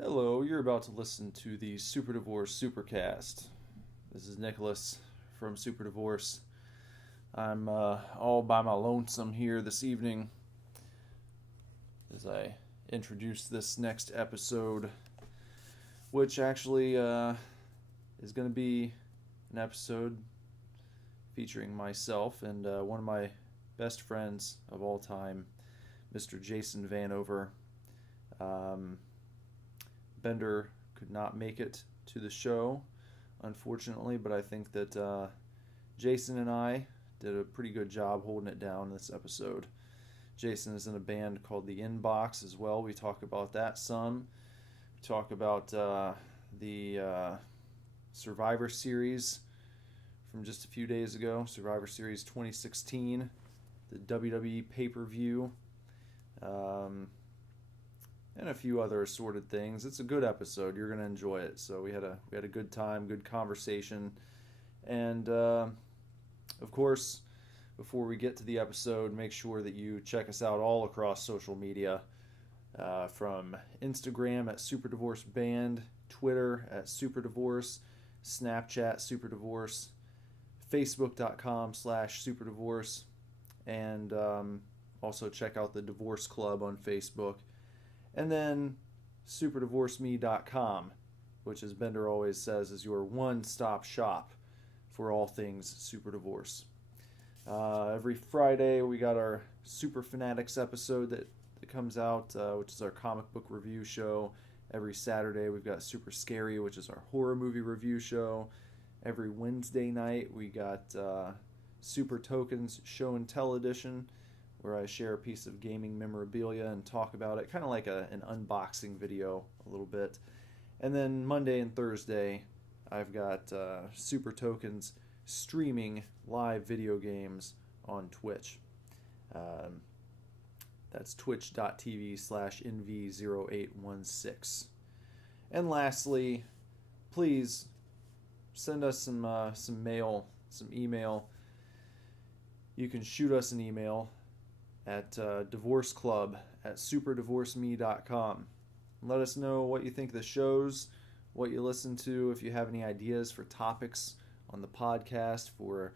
Hello, you're about to listen to the Super Divorce Supercast. This is Nicholas from Super Divorce. I'm all by my lonesome here this evening as I introduce this next episode, which actually is going to be an episode featuring myself and one of my best friends of all time, Mr. Jason Vanover. Bender could not make it to the show, unfortunately, but I think that Jason and I did a pretty good job holding it down this episode. Jason is in a band called The Inbox as well. We talk about that some. We talk about the Survivor Series from just a few days ago, Survivor Series 2016, the WWE pay-per-view, and a few other assorted things. It's a good episode. You're going to enjoy it. So we had a good time, good conversation. And, of course, before we get to the episode, make sure that you check us out all across social media, from Instagram at Super Divorce Band, Twitter at Super Divorce, Snapchat Super Divorce, Facebook.com/Super Divorce, and also check out the Divorce Club on Facebook. And then SuperDivorceMe.com, which, as Bender always says, is your one-stop shop for all things Super Divorce. Every Friday we got our Super Fanatics episode that comes out, which is our comic book review show. Every Saturday we've got Super Scary, which is our horror movie review show. Every Wednesday night we got Super Tokens Show and Tell edition, where I share a piece of gaming memorabilia and talk about it, kind of like an unboxing video a little bit. And then Monday and Thursday, I've got Super Tokens streaming live video games on Twitch. That's twitch.tv/NV0816. And lastly, please send us some mail, some email. You can shoot us an email at divorceclub@superdivorceme.com. Let us know what you think of the shows, what you listen to, if you have any ideas for topics on the podcast, for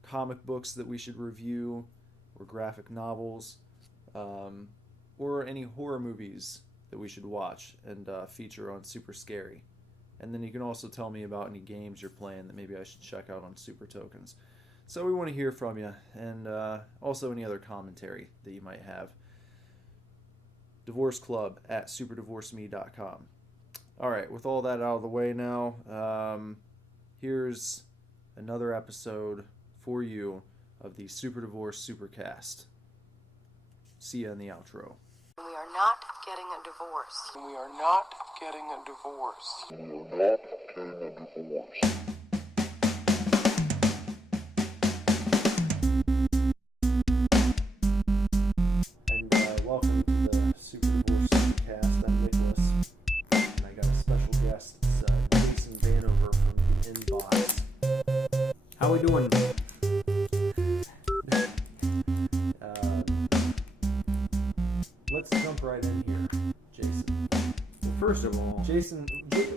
comic books that we should review, or graphic novels, or any horror movies that we should watch and feature on Super Scary. And then you can also tell me about any games you're playing that maybe I should check out on Super Tokens. So we want to hear from you, and also any other commentary that you might have. DivorceClub@SuperDivorceMe.com. All right, with all that out of the way now, here's another episode for you of the Super Divorce Supercast. See you in the outro. We are not getting a divorce. We are not getting a divorce. We are not getting a divorce. Welcome to the Super Divorce Supercast. I'm Nicholas, and I got a special guest. It's Jason Vanover from the Inbox. How we doing? Let's jump right in here, Jason. Well, first of all, Jason,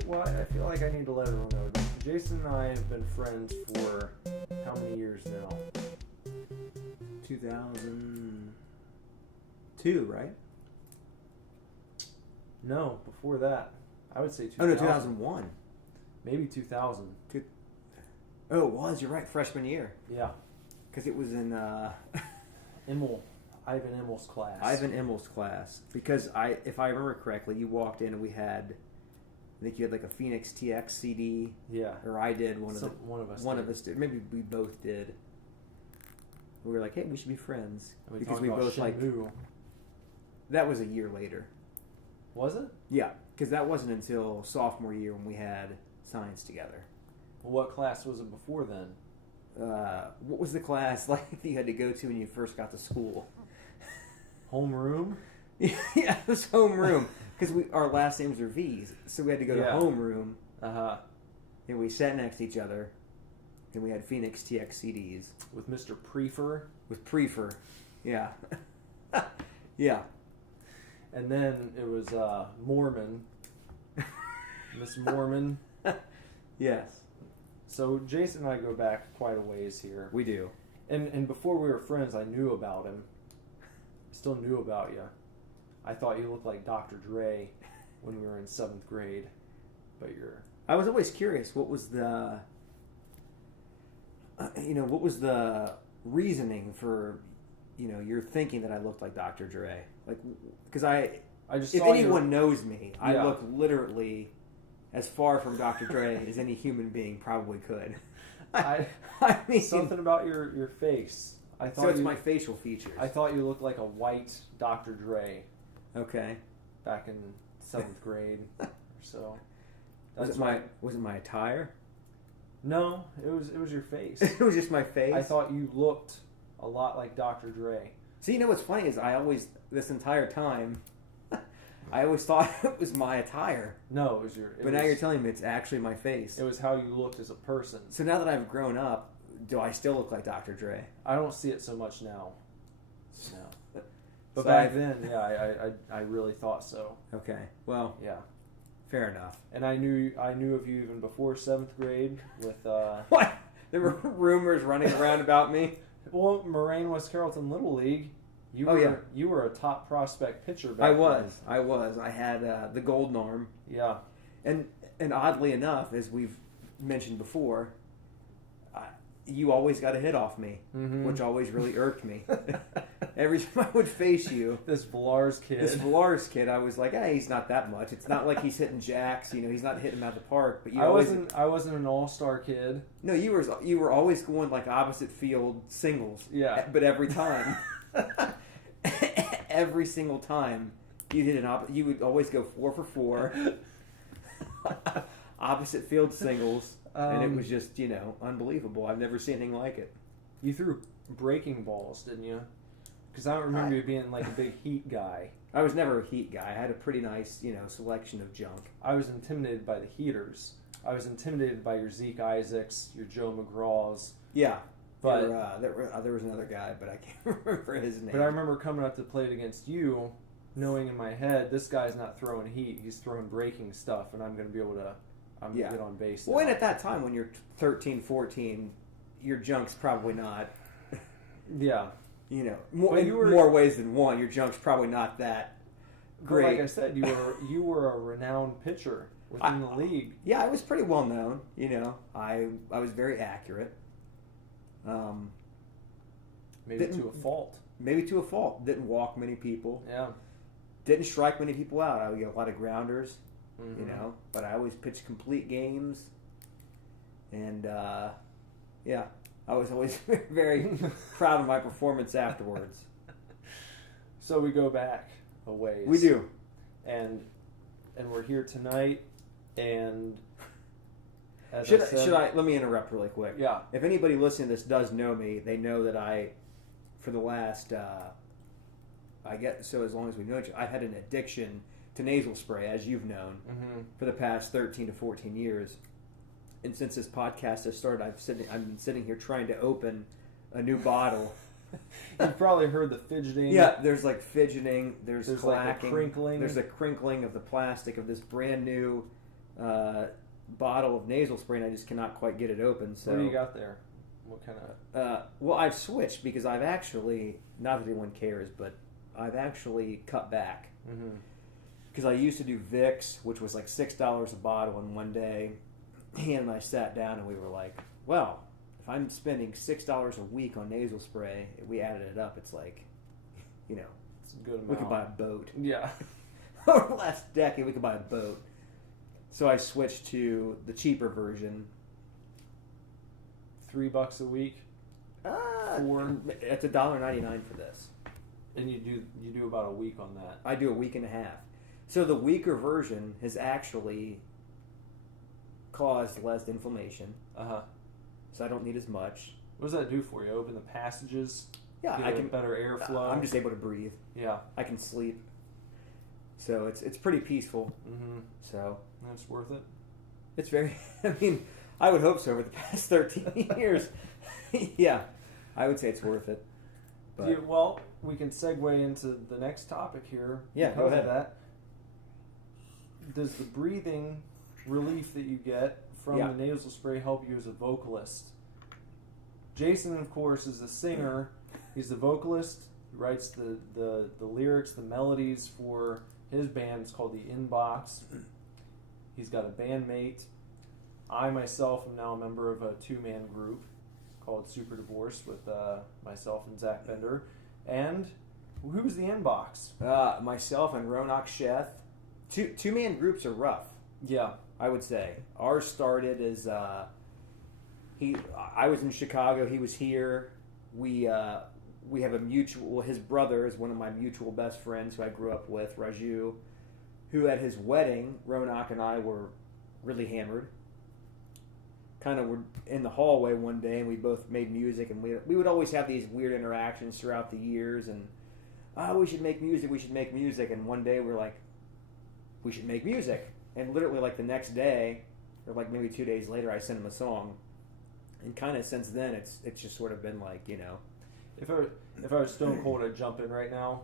well, I feel like I need to let everyone know. Jason and I have been friends for how many years now? 2002, right? No, before that. I would say 2000. Oh no, 2001. Maybe 2000. Oh, it was. You're right. Freshman year, Yeah. because it was in Ivan Immel's class. Ivan Immel's class. Because if I remember correctly, you walked in and we had, I think you had like a Phoenix TX CD. Yeah. Or I did. One of us did. Maybe we both did. We were like, hey, we should be friends, And because we both Shenmue. That was a year later. Was it? Yeah, because that wasn't until sophomore year when we had science together. Well, what class was it before then? What was the class like that you had to go to when you first got to school? Homeroom? Yeah, it was homeroom. Because our last names are V's, so we had to go to homeroom. And we sat next to each other, and we had Phoenix TX CDs. With Mr. Prefer? With Prefer, yeah. Yeah. And then it was Mormon. Miss Mormon. Yes, So Jason and I go back quite a ways here. we do. And before we were friends, I knew about him. I still knew about you. I thought you looked like Dr. Dre when we were in 7th grade. But you're... I was always curious. What was the, what was the reasoning for, you're thinking that I looked like Dr. Dre? Like, because I just if saw anyone knows me, I Yeah. look literally as far from Dr. Dre as any human being probably could. I mean, something about your face. I thought so it's you, my facial features. I thought you looked like a white Dr. Dre Okay. back in 7th grade or so. Was it my attire? No, it was your face. It was just my face. I thought you looked a lot like Dr. Dre. So what's funny is this entire time, I always thought it was my attire. No, it was your... But now you're telling me it's actually my face. It was how you looked as a person. So now that I've grown up, do I still look like Dr. Dre? I don't see it so much now. No. But So back then, yeah, I really thought so. Okay. Well, Yeah. fair enough. And I knew of you even before 7th grade with... What? There were rumors running around about me? Well, Moraine, West Carrollton Little League. You were a top prospect pitcher back then. I was. I had the golden arm. Yeah. And oddly enough, as we've mentioned before, you always got a hit off me, which always really irked me. Every time I would face you, This Villar's kid. I was like, hey, he's not that much. It's not like he's hitting jacks. He's not hitting him out of the park. But I wasn't an all-star kid. No, you were always going like opposite field singles. Yeah. But every time, every single time, you hit you would always go 4 for 4. Opposite field singles. And it was just, unbelievable. I've never seen anything like it. You threw breaking balls, didn't you? Because I don't remember you being like a big heat guy. I was never a heat guy. I had a pretty nice, selection of junk. I was intimidated by the heaters. I was intimidated by your Zeke Isaacs, your Joe McGraws. Yeah. But there was another guy, but I can't remember his name. But I remember coming up to play it against you, knowing in my head, this guy's not throwing heat, he's throwing breaking stuff, and I'm going to be able to get on base now. Well, and at that time, when you're 13, 14, your junk's probably not... Yeah. More ways than one, your junk's probably not that great. But like I said, you were a renowned pitcher within the league. Yeah, I was pretty well known. I was very accurate. Maybe to a fault. Maybe to a fault. Didn't walk many people. Yeah. Didn't strike many people out. I would get a lot of grounders. But I always pitched complete games. And I was always very proud of my performance afterwards. So we go back a ways. We do. And we're here tonight, and should I let me interrupt really quick. Yeah. If anybody listening to this does know me, they know that for the last as long as we know each other, I've had an addiction to nasal spray, as you've known, for the past 13 to 14 years. And since this podcast has started, I've been sitting here trying to open a new bottle. You've probably heard the fidgeting. Yeah, there's like fidgeting, there's clacking, like a crinkling. There's a crinkling of the plastic of this brand new bottle of nasal spray, and I just cannot quite get it open. So what do you got there? What kind of... well, I've switched because I've actually, not that anyone cares, but I've actually cut back. Because I used to do Vicks, which was like $6 a bottle in one day. And I sat down and we were like, well, if I'm spending $6 a week on nasal spray, if we added it up, it's like, it's a good amount. We could buy a boat. Yeah. Over the last decade, we could buy a boat. So I switched to the cheaper version. $3 a week. It's $1.99 for this. And you do about a week on that. I do a week and a half. So the weaker version has actually caused less inflammation. So I don't need as much. What does that do for you? Open the passages? Yeah, I can better airflow. I'm just able to breathe. Yeah, I can sleep. So it's pretty peaceful. So that's worth it. It's very. I mean, I would hope so. Over the past 13 years, yeah, I would say it's worth it. But yeah, well, we can segue into the next topic here. Yeah, go ahead. That. Does the breathing relief that you get from Yeah. the nasal spray help you as a vocalist. Jason, of course, is a singer. He's the vocalist. He writes the lyrics, the melodies for his band. It's called The Inbox. He's got a bandmate. I myself am now a member of a 2-man group called Super Divorce with myself and Zach Bender. And who's The Inbox? Myself and Ronak Sheth. Two-man groups are rough, Yeah. I would say. Ours started as I was in Chicago. He was here. We have a mutual. His brother is one of my mutual best friends who I grew up with, Raju, who at his wedding, Ronak and I were really hammered. Kind of were in the hallway one day, and we both made music, and we would always have these weird interactions throughout the years, and we should make music, and one day we're like, we should make music, and literally like the next day, or like maybe 2 days later, I sent him a song, and kind of since then, it's just sort of been like, you know. If I was stone cold, I'd jump in right now.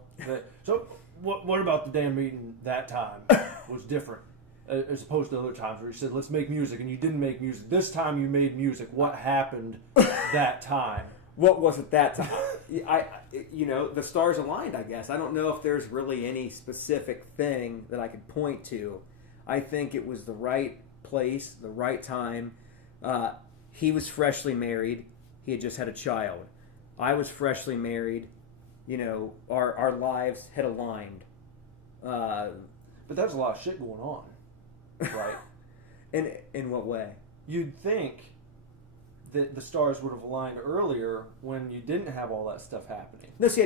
So, what about the damn meeting that time was different as opposed to other times where you said, let's make music, and you didn't make music. This time you made music. What happened that time? What was it that time? The stars aligned, I guess. I don't know if there's really any specific thing that I could point to. I think it was the right place, the right time. He was freshly married. He had just had a child. I was freshly married. You know, our lives had aligned. But there's a lot of shit going on, right? In what way? You'd think that the stars would have aligned earlier when you didn't have all that stuff happening. No, see,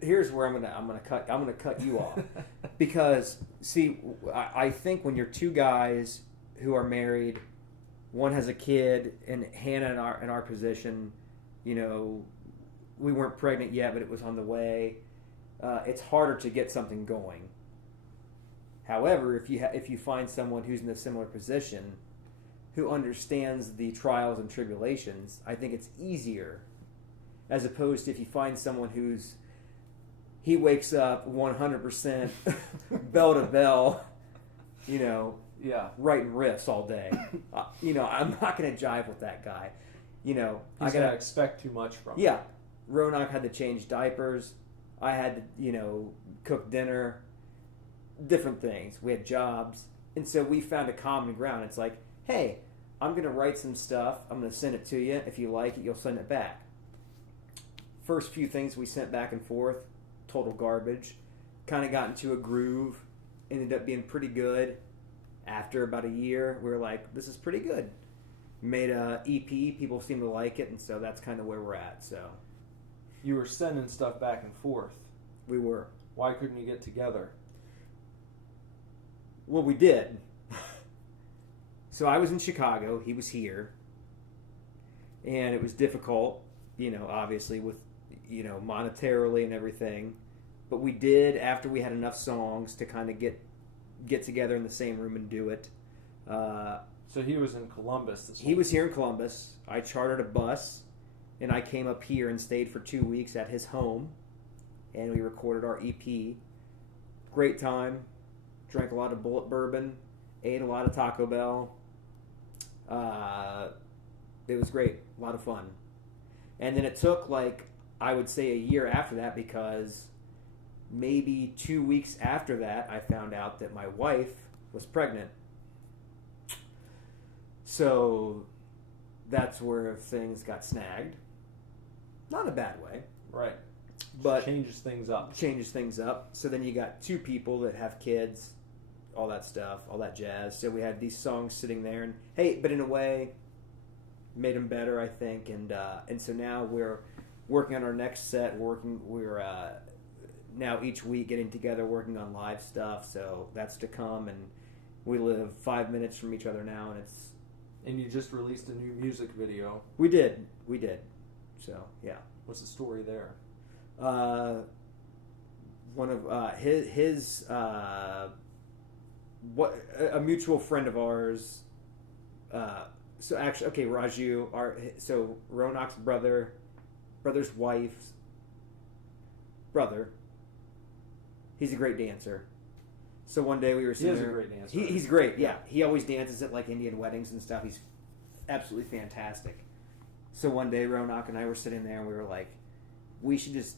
here's where I'm gonna cut you off because see, I think when you're two guys who are married, one has a kid, and Hannah in our position, you know, we weren't pregnant yet, but it was on the way. It's harder to get something going. However, if you find someone who's in a similar position, who understands the trials and tribulations, I think it's easier. As opposed to if you find someone he wakes up 100% bell to bell, you know, Yeah. writing riffs all day. I'm not going to jive with that guy. You know, He's going to expect too much from him. Yeah. Ronak had to change diapers. I had to, cook dinner. Different things. We had jobs. And so we found a common ground. It's like, hey, I'm going to write some stuff. I'm going to send it to you. If you like it, you'll send it back. First few things we sent back and forth, total garbage. Kind of got into a groove. Ended up being pretty good. After about a year, we were like, this is pretty good. Made a EP. People seem to like it. And so that's kind of where we're at. So You were sending stuff back and forth. we were. Why couldn't you get together? Well, we did. So I was in Chicago. He was here. And it was difficult, obviously with, monetarily and everything. But we did, after we had enough songs to kind of get together in the same room and do it. So he was in Columbus. He was here in Columbus. I chartered a bus, and I came up here and stayed for 2 weeks at his home. And we recorded our EP. Great time. Drank a lot of Bullet Bourbon. Ate a lot of Taco Bell. It was great. A lot of fun. And then it took, I would say a year after that, because maybe 2 weeks after that, I found out that my wife was pregnant. So that's where things got snagged. Not in a bad way. Right. But changes things up. So then you got two people that have kids, all that stuff, all that jazz. So we had these songs sitting there, and hey, but in a way, made them better, I think. And so now we're working on our next set. We're now each week getting together, working on live stuff. So that's to come, and we live 5 minutes from each other now, and it's. And you just released a new music video. We did. So yeah. What's the story there? One of his a mutual friend of ours. So actually, okay, Raju, so Ronak's brother's wife's brother. He's a great dancer. So one day we were He sitting is a there. great dancer. He's great, yeah. He always dances at like Indian weddings and stuff. He's absolutely fantastic. So one day Ronak and I were sitting there and we were like, we should just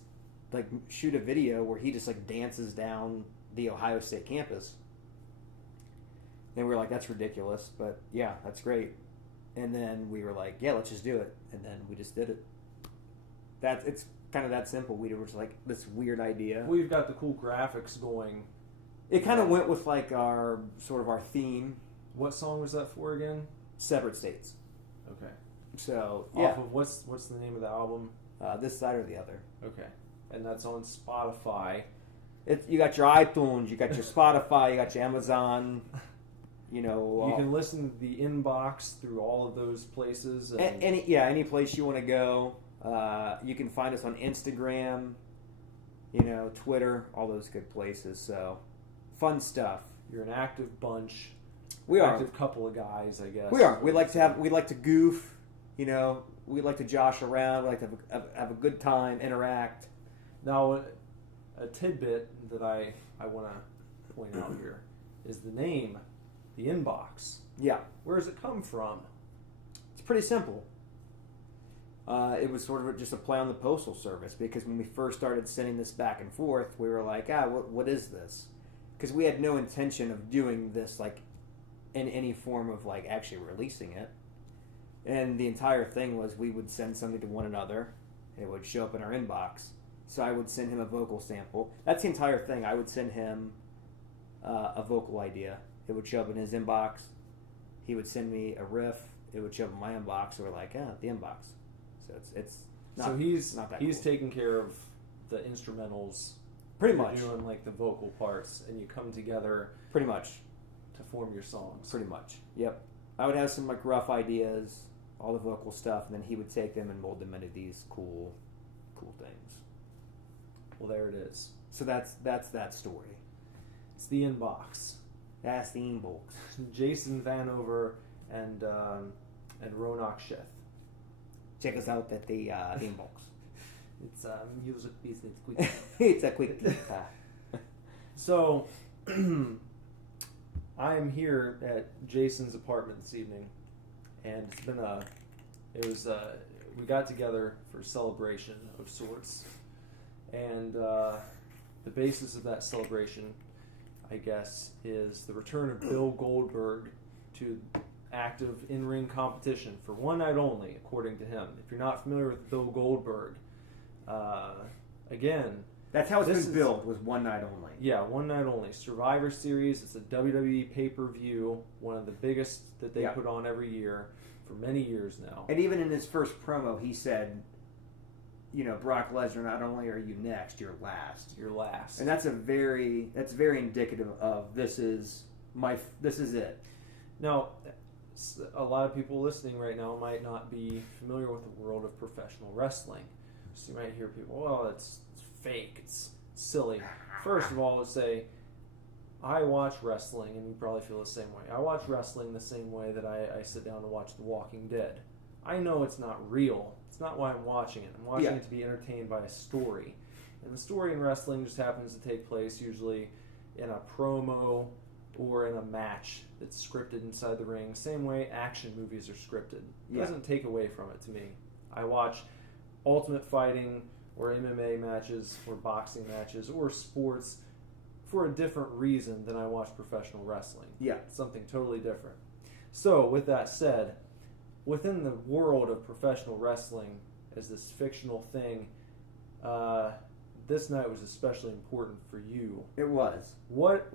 like shoot a video where he just like dances down the Ohio State campus. And we were like, that's ridiculous, but yeah, that's great. And then we were like, yeah, let's just do it. And then we just did it. It's kind of that simple. We were just like this weird idea. We've got the cool graphics going. It kind of went with like our theme, What song was that for again? Separate States. Okay. So Off of what's the name of the album? This Side or the Other. Okay. And that's on Spotify. You got your iTunes, you got your Spotify, you got your Amazon. You know, You can listen to the inbox through all of those places. And any place you want to go. You can find us on Instagram, Twitter, all those good places. So, fun stuff. You're an active bunch. We are. Active couple of guys, I guess. We are. We like to goof. We like to josh around. We like to have a good time, interact. Now, a tidbit that I want to point out here is the name, the inbox. Yeah. Where does it come from? It's pretty simple. It was sort of just a play on the Postal Service because when we first started sending this back and forth, we were like, what is this? Because we had no intention of doing this like in any form of like actually releasing it. And the entire thing was we would send something to one another. It would show up in our inbox. So I would send him a vocal sample. That's the entire thing. I would send him a vocal idea. It would show up in his inbox. He would send me a riff. It would show up in my inbox. So we're like, the inbox. So it's not, so he's not that he's cool. taking care of the instrumentals. Pretty You're much. doing like the vocal parts, and you come together Pretty much. to form your songs. Pretty much. Yep. I would have some like rough ideas, all the vocal stuff, and then he would take them and mold them into these cool things. Well, there it is. So that's that story. It's the inbox. That's the inbox. Jason Vanover and Ronak Sheth. Check us out at the inbox. It's music business quick. It's a quick. So, I am here at Jason's apartment this evening, and it's been we got together for a celebration of sorts, and the basis of that celebration, I guess, is the return of Bill Goldberg to active in-ring competition for one night only, according to him. If you're not familiar with Bill Goldberg, again, That's how it's This been is- built. Was one night only. yeah, one night only. Survivor Series, it's a WWE pay-per-view, one of the biggest that they Yeah. put on every year for many years now. And even in his first promo, he said, Brock Lesnar, not only are you next, you're last. Your last. And that's very indicative of this is it. Now, a lot of people listening right now might not be familiar with the world of professional wrestling. So you might hear people, well, it's fake, it's silly. First of all, I would say, I watch wrestling, and you probably feel the same way. I watch wrestling the same way that I sit down to watch The Walking Dead. I know it's not real. It's not why I'm watching it. I'm watching it to be entertained by a story. And the story in wrestling just happens to take place usually in a promo or in a match that's scripted inside the ring. Same way action movies are scripted. It doesn't take away from it to me. I watch Ultimate Fighting or MMA matches or boxing matches or sports for a different reason than I watch professional wrestling. Yeah. It's something totally different. So, with that said, within the world of professional wrestling as this fictional thing, this night was especially important for you. It was. What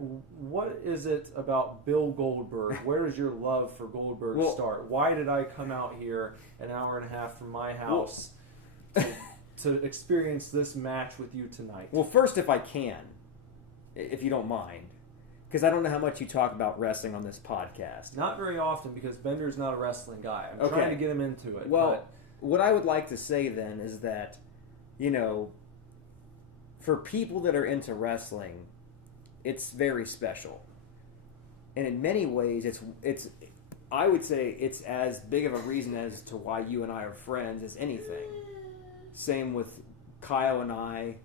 is it about Bill Goldberg? Where does your love for Goldberg start? Why did I come out here an hour and a half from my house to experience this match with you tonight? Well, first, if I can, if you don't mind, because I don't know how much you talk about wrestling on this podcast. Not very often, because Bender's not a wrestling guy. I'm Okay. trying to get him into it. Well, what I would like to say then is that, for people that are into wrestling, it's very special. And in many ways, it's I would say it's as big of a reason as to why you and I are friends as anything. Same with Kyle and I,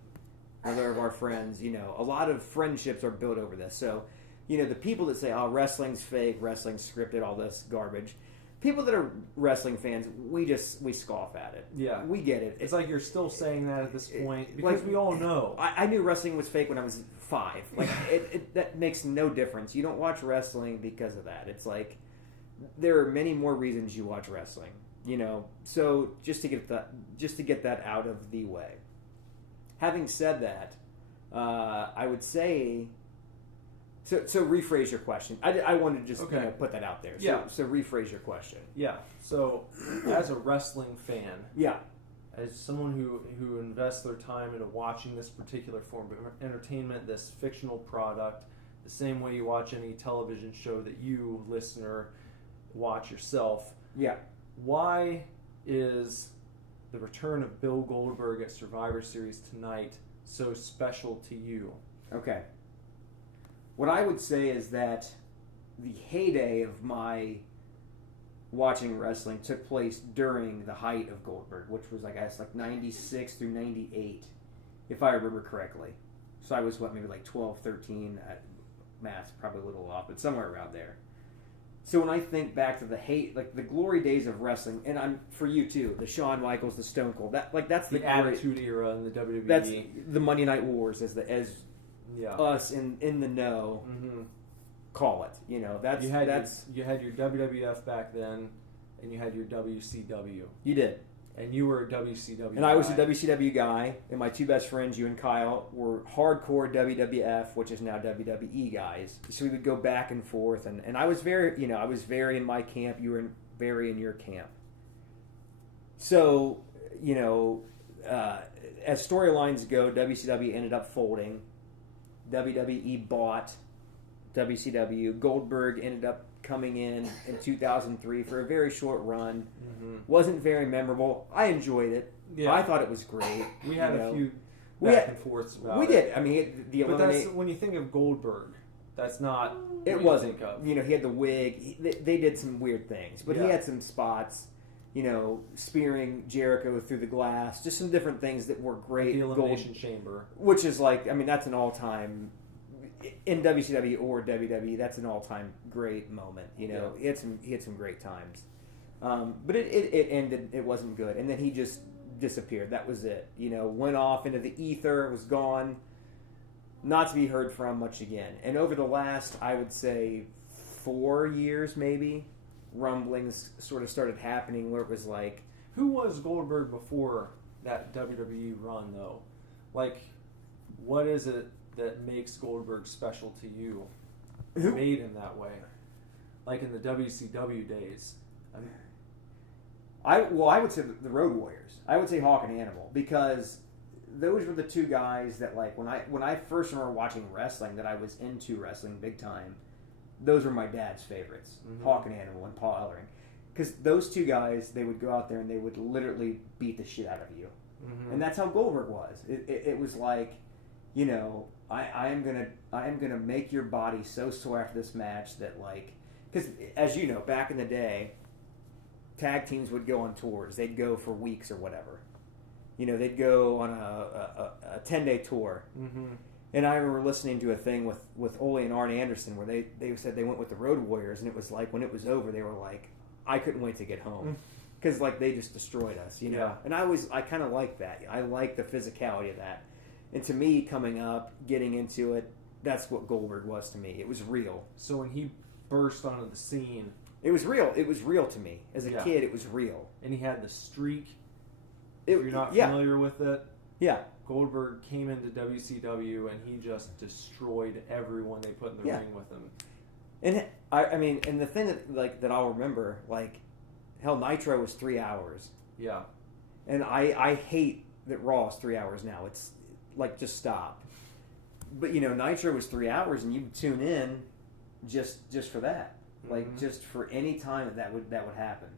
another of our friends. A lot of friendships are built over this. So the people that say, "Oh, wrestling's fake, wrestling's scripted, all this garbage." People that are wrestling fans, we scoff at it. Yeah. We get it. It's like you're still saying that at this point because we all know. I knew wrestling was fake when I was 5. Like that makes no difference. You don't watch wrestling because of that. It's like there are many more reasons you watch wrestling. So just to get that out of the way. Having said that, I would say. So rephrase your question. I wanted to just put that out there. So rephrase your question. Yeah. So as a wrestling fan, yeah, as someone who invests their time into watching this particular form of entertainment, this fictional product, the same way you watch any television show that you, listener, watch yourself. Yeah. Why is the return of Bill Goldberg at Survivor Series tonight so special to you? Okay. What I would say is that the heyday of my watching wrestling took place during the height of Goldberg, which was, I guess, like 96 through 98, if I remember correctly. So I was, maybe like 12, 13, math's probably a little off, but somewhere around there. So when I think back to the glory days of wrestling, and I'm, for you too, the Shawn Michaels, the Stone Cold, that's the Attitude Era in the WWE. That's the Monday Night Wars, as us in the know call it. You had your WWF back then, and you had your WCW. You did, and you were a WCW. And I was a WCW guy, and my two best friends, you and Kyle, were hardcore WWF, which is now WWE guys. So we would go back and forth, and I was very in my camp. You were very in your camp. So as storylines go, WCW ended up folding. WWE bought WCW. Goldberg ended up coming in 2003 for a very short run. Wasn't very memorable. I enjoyed it. Yeah. I thought it was great. We had a few back and forths about it. We did. I mean, but that's, when you think of Goldberg, that's not it what wasn't. You think of. He had the wig. They did some weird things, but he had some spots. Spearing Jericho through the glass, just some different things that were great. The Elimination Chamber, which is that's an all-time in WCW or WWE. That's an all-time great moment. He had some great times, but it ended. It wasn't good, and then he just disappeared. That was it. Went off into the ether. Was gone, not to be heard from much again. And over the last, I would say, 4 years, maybe. Rumblings sort of started happening where it was like, who was Goldberg before that WWE run, though? What is it that makes Goldberg special to you? Who made him that way? Like in the WCW days. I would say the Road Warriors. I would say Hawk and Hannibal, because those were the two guys that when I first remember watching wrestling, that I was into wrestling big time. Those were my dad's favorites, Hawk and Hannibal and Paul Ellering. Because those two guys, they would go out there and they would literally beat the shit out of you. And that's how Goldberg was. It was like, I am gonna make your body so sore after this match that because as you know, back in the day, tag teams would go on tours. They'd go for weeks or whatever. They'd go on a 10-day tour. And I remember listening to a thing with Ole and Arn Anderson where they said they went with the Road Warriors, and it was like when it was over, they were like, I couldn't wait to get home because they just destroyed us, Yeah. And I kind of like that. I like the physicality of that. And to me, coming up, getting into it, that's what Goldberg was to me. It was real. So when he burst onto the scene, it was real. It was real to me as a kid. It was real. And he had the streak. If you're not familiar with it, Goldberg came into WCW and he just destroyed everyone they put in the ring with him. And I mean, and the thing that I'll remember, hell, Nitro was 3 hours. Yeah. And I hate that Raw is 3 hours now. It's just stop. But Nitro was 3 hours, and you would tune in just for that, just for any time that would happen.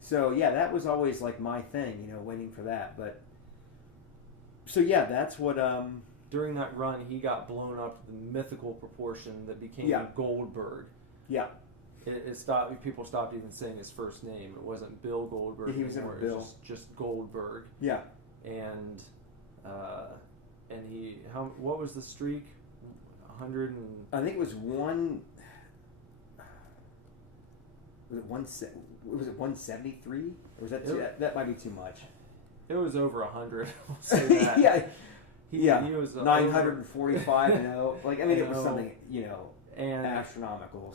So that was always my thing, waiting for that, but. So that's what. During that run, he got blown up to the mythical proportion that became Goldberg. Yeah. It stopped. People stopped even saying his first name. It wasn't Bill Goldberg he was anymore. Bill. It was just Goldberg. Yeah. And he what was the streak? 100 and I think it was one. Was it one? Was it 173? Or was that too, that might be too much? it was over 100. We'll say that. Yeah. He was 945 and 0. Like, I mean, it was something, and astronomical.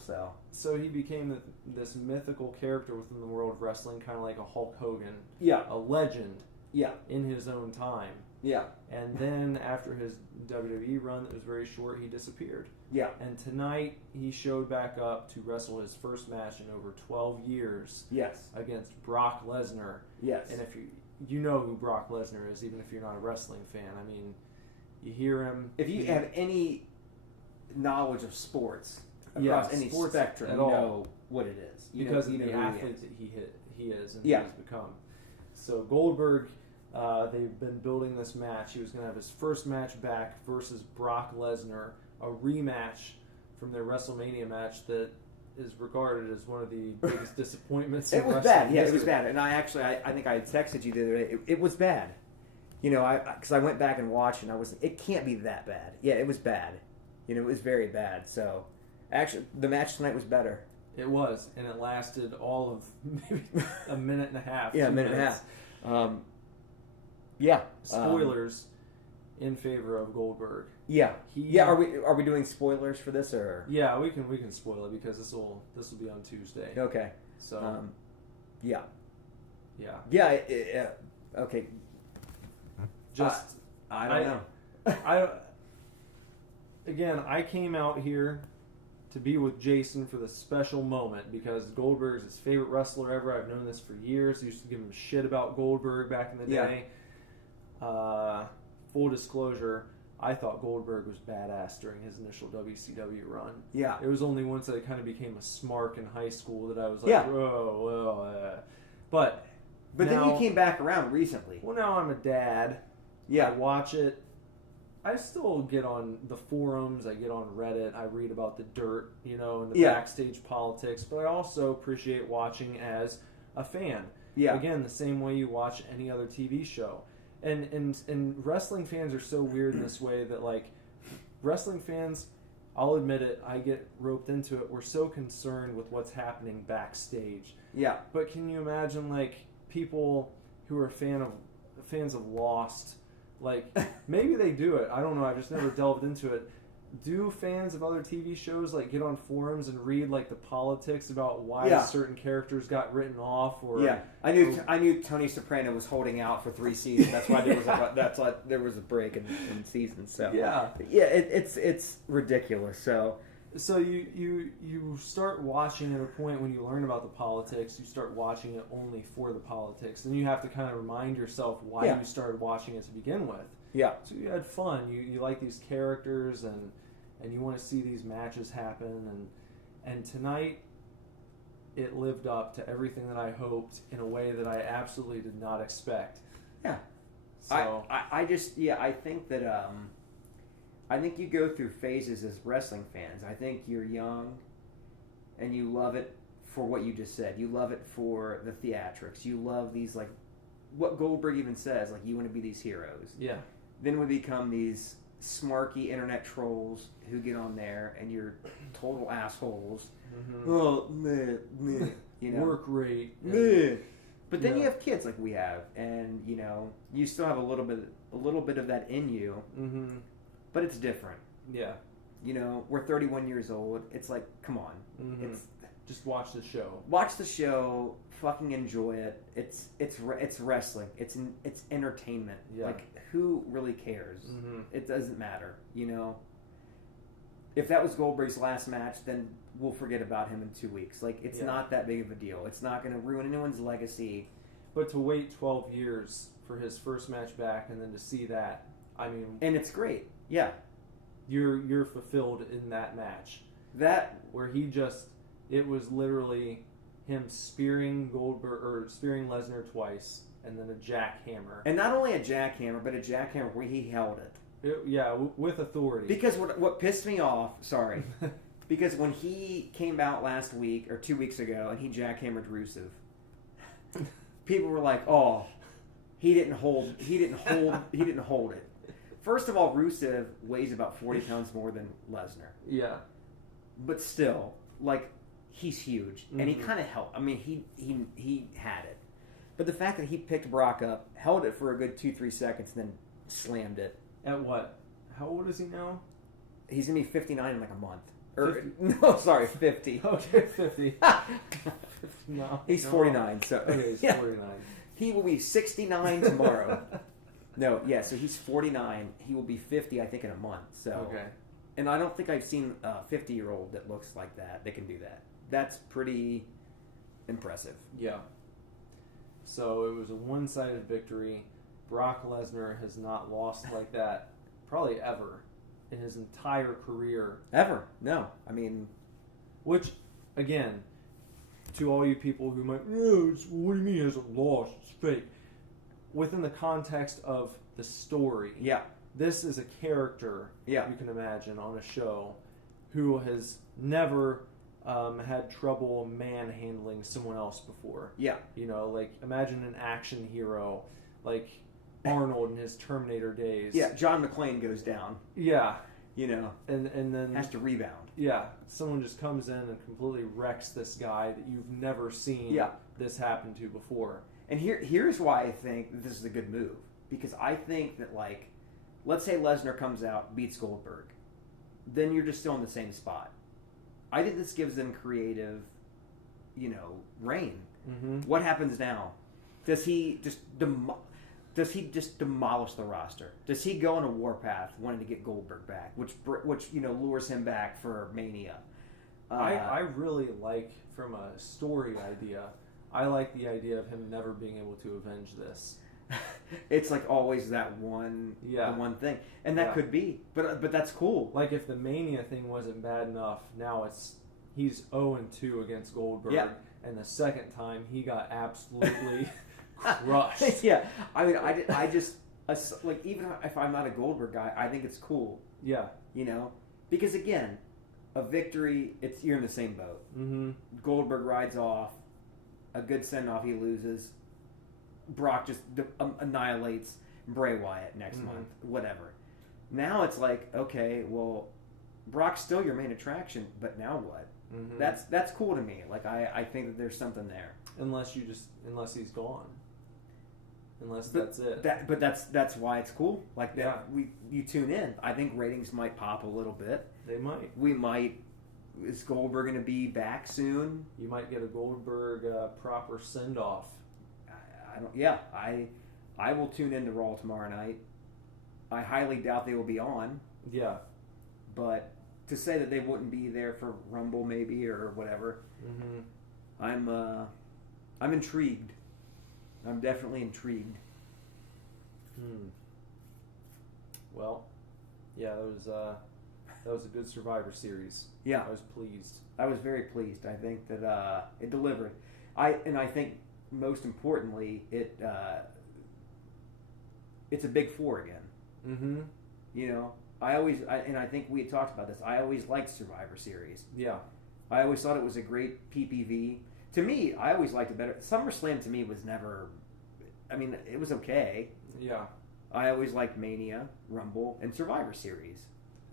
so he became this mythical character within the world of wrestling, kind of like a Hulk Hogan, Yeah. a legend Yeah. in his own time. Yeah. And then after his WWE run that was very short, he disappeared. Yeah. And tonight he showed back up to wrestle his first match in over 12 years Yes. against Brock Lesnar. Yes. And if you know who Brock Lesnar is, even if you're not a wrestling fan, I mean, you hear him. If you have any knowledge of sports across any sports spectrum, at you all. know what it is. Because of you know the who he athlete is. that he is and Yeah. he has become. So Goldberg, they've been building this match. He was going to have his first match back versus Brock Lesnar, a rematch from their WrestleMania match that is regarded as one of the biggest disappointments. It in was wrestling bad. Yeah, it was history. bad. And I think I had texted you the other day. It was bad. Because I went back and watched, and it can't be that bad. Yeah, it was bad. It was very bad. So, actually, the match tonight was better. It was, and it lasted all of maybe a minute and a half. Yeah, a 2 minute minutes. and a half. Yeah. Spoilers in favor of Goldberg. Yeah. Are we doing spoilers for this or? Yeah, we can spoil it because this will be on Tuesday. Okay. So. Yeah. Yeah. Yeah. Okay. Just I don't know. I came out here to be with Jason for this special moment because Goldberg's his favorite wrestler ever. I've known this for years. I used to give him shit about Goldberg back in the day. Full disclosure, I thought Goldberg was badass during his initial WCW run. Yeah. It was only once that it kind of became a smark in high school that I was like, Yeah. oh, well, But then now, you came back around recently. Well, now I'm a dad. Yeah. I watch it. I still get on the forums. I get on Reddit. I read about the dirt, and the backstage politics. But I also appreciate watching as a fan. Yeah. Again, the same way you watch any other TV show. And wrestling fans are so weird in this way that, like, wrestling fans, I'll admit it, I get roped into it. We're so concerned with what's happening backstage. Yeah. But can you imagine, like, people who are fans of Lost? Like, maybe they do it. I don't know. I've just never delved into it. Do fans of other TV shows, like, get on forums and read, like, the politics about why certain characters got written off? Or I knew Tony Soprano was holding out for 3 seasons. That's why there was a break in seasons. So it's ridiculous. So you start watching at a point when you learn about the politics, you start watching it only for the politics. And you have to kind of remind yourself why you started watching it to begin with. Yeah. So you had fun. You like these characters and you want to see these matches happen. And tonight it lived up to everything that I hoped in a way that I absolutely did not expect. Yeah. So I think that I think you go through phases as wrestling fans. I think you're young and you love it for what you just said. You love it for the theatrics. You love these, like, what Goldberg even says, like, you want to be these heroes. Yeah. Then we become these smarky internet trolls who get on there and you're total assholes. Mm-hmm. Oh, meh. Work rate. Meh. But then you have kids like we have, and you still have a little bit of that in you. Mm-hmm. But it's different. Yeah. We're 31 years old. It's like, come on. Mm-hmm. Just watch the show. Watch the show. Fucking enjoy it. It's wrestling. It's entertainment. Yeah. Like, who really cares? Mm-hmm. It doesn't matter. If that was Goldberg's last match, then we'll forget about him in 2 weeks. Like, it's not that big of a deal. It's not going to ruin anyone's legacy. But to wait 12 years for his first match back and then to see that, I mean... And it's great. Yeah. You're fulfilled in that match. That... Where it was literally him spearing Lesnar twice and then a jackhammer. And not only a jackhammer, but a jackhammer where he held it. With authority. Because what pissed me off, sorry, because when he came out last week or 2 weeks ago and he jackhammered Rusev, people were like, "Oh, he didn't hold it." First of all, Rusev weighs about 40 pounds more than Lesnar. Yeah. But still, like, he's huge. And he kind of helped. I mean, he had it. But the fact that he picked Brock up, held it for a good 2-3 seconds, and then slammed it. At what? How old is he now? He's going to be 59 in like a month. 50. No, sorry, 50. Okay, 50. No. He's 49, so... Okay, he's 49. He will be 69 tomorrow. No, yeah, so he's 49. He will be 50, I think, in a month. So, Okay. And I don't think I've seen a 50-year-old that looks like that can do that. That's pretty impressive. Yeah. So it was a one-sided victory. Brock Lesnar has not lost like that probably ever in his entire career. Ever. No. I mean... Which, again, to all you people who might, no, what do you mean he hasn't lost? It's fake. Within the context of the story, Yeah. this is a character, Yeah. you can imagine, on a show who has never had trouble manhandling someone else before. Yeah. You know, like, imagine an action hero like Arnold in his Terminator days. Yeah, John McClane goes down, Yeah. you know, And then has to rebound. yeah, someone just comes in and completely wrecks this guy that you've never seen Yeah. this happen to before. And here's why I think that this is a good move. Because I think that, like, let's say Lesnar comes out, beats Goldberg. Then you're just still in the same spot. I think this gives them creative, you know, reign. Mm-hmm. What happens now? Does he just demolish the roster? Does he go on a warpath wanting to get Goldberg back, which you know lures him back for Mania? I really like, from a story idea, I like the idea of him never being able to avenge this. It's like always that one, Yeah. the one thing, and that Yeah. could be, but that's cool. Like, if the Mania thing wasn't bad enough, now he's 0-2 against Goldberg, Yeah. and the second time he got absolutely crushed. Yeah, I mean, I just like, even if I'm not a Goldberg guy, I think it's cool, Yeah. you know, because again, a victory, you're in the same boat. Mm-hmm. Goldberg rides off, a good send off, he loses. Brock just annihilates Bray Wyatt next month, whatever. Now it's like, okay, well, Brock's still your main attraction, but now what? Mm-hmm. That's cool to me. Like, I think that there's something there. Unless he's gone. That's it. But that's why it's cool. Like that, Yeah. you tune in. I think ratings might pop a little bit. They might. We might. Is Goldberg going to be back soon? You might get a Goldberg proper send off. I don't. Yeah, I will tune in to Raw tomorrow night. I highly doubt they will be on, Yeah. but to say that they wouldn't be there for Rumble maybe or whatever, Mm-hmm. I'm intrigued. I'm definitely intrigued. Well, yeah, that was a good Survivor Series. Yeah. I was pleased. I was very pleased. I think that it delivered. I think most importantly, it's a big four again. Mm-hmm. You know, I think we had talked about this. I always liked Survivor Series. Yeah. I always thought it was a great PPV. To me, I always liked it better. SummerSlam to me was never. I mean, it was okay. Yeah. I always liked Mania, Rumble, and Survivor Series.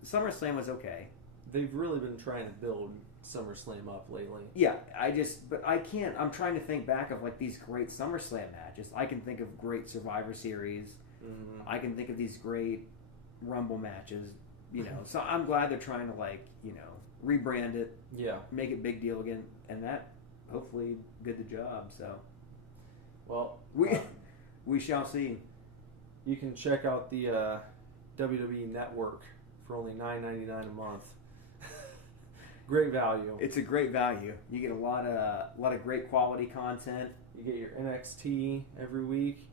SummerSlam was okay. They've really been trying to build SummerSlam up lately. Yeah, but I can't. I'm trying to think back of like these great SummerSlam matches. I can think of great Survivor Series. Mm-hmm. I can think of these great Rumble matches. You know, so I'm glad they're trying to rebrand it, Yeah. make it a big deal again, and that hopefully did the job. So Well, we shall see. you can check out the WWE Network for only $9.99 a month. Great value. It's a great value. You get a lot of great quality content. You get your NXT every week,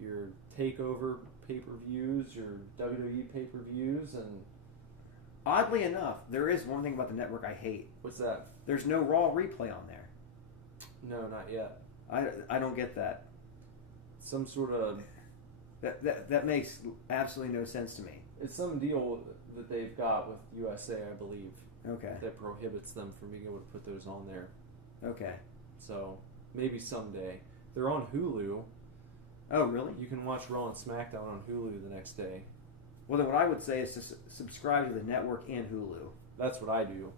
your Takeover pay-per-views, your WWE pay-per-views, and Oddly enough, there is one thing about the network I hate. what's that? There's no Raw replay on there. No, not yet. I don't get that. Some sort of That makes absolutely no sense to me. it's some deal that they've got with USA, I believe, Okay. that prohibits them from being able to put those on there. Okay. So maybe someday. They're on Hulu. Oh, really? You can watch Raw and SmackDown on Hulu the next day. Well, then what I would say is to subscribe to the network and Hulu. That's what I do.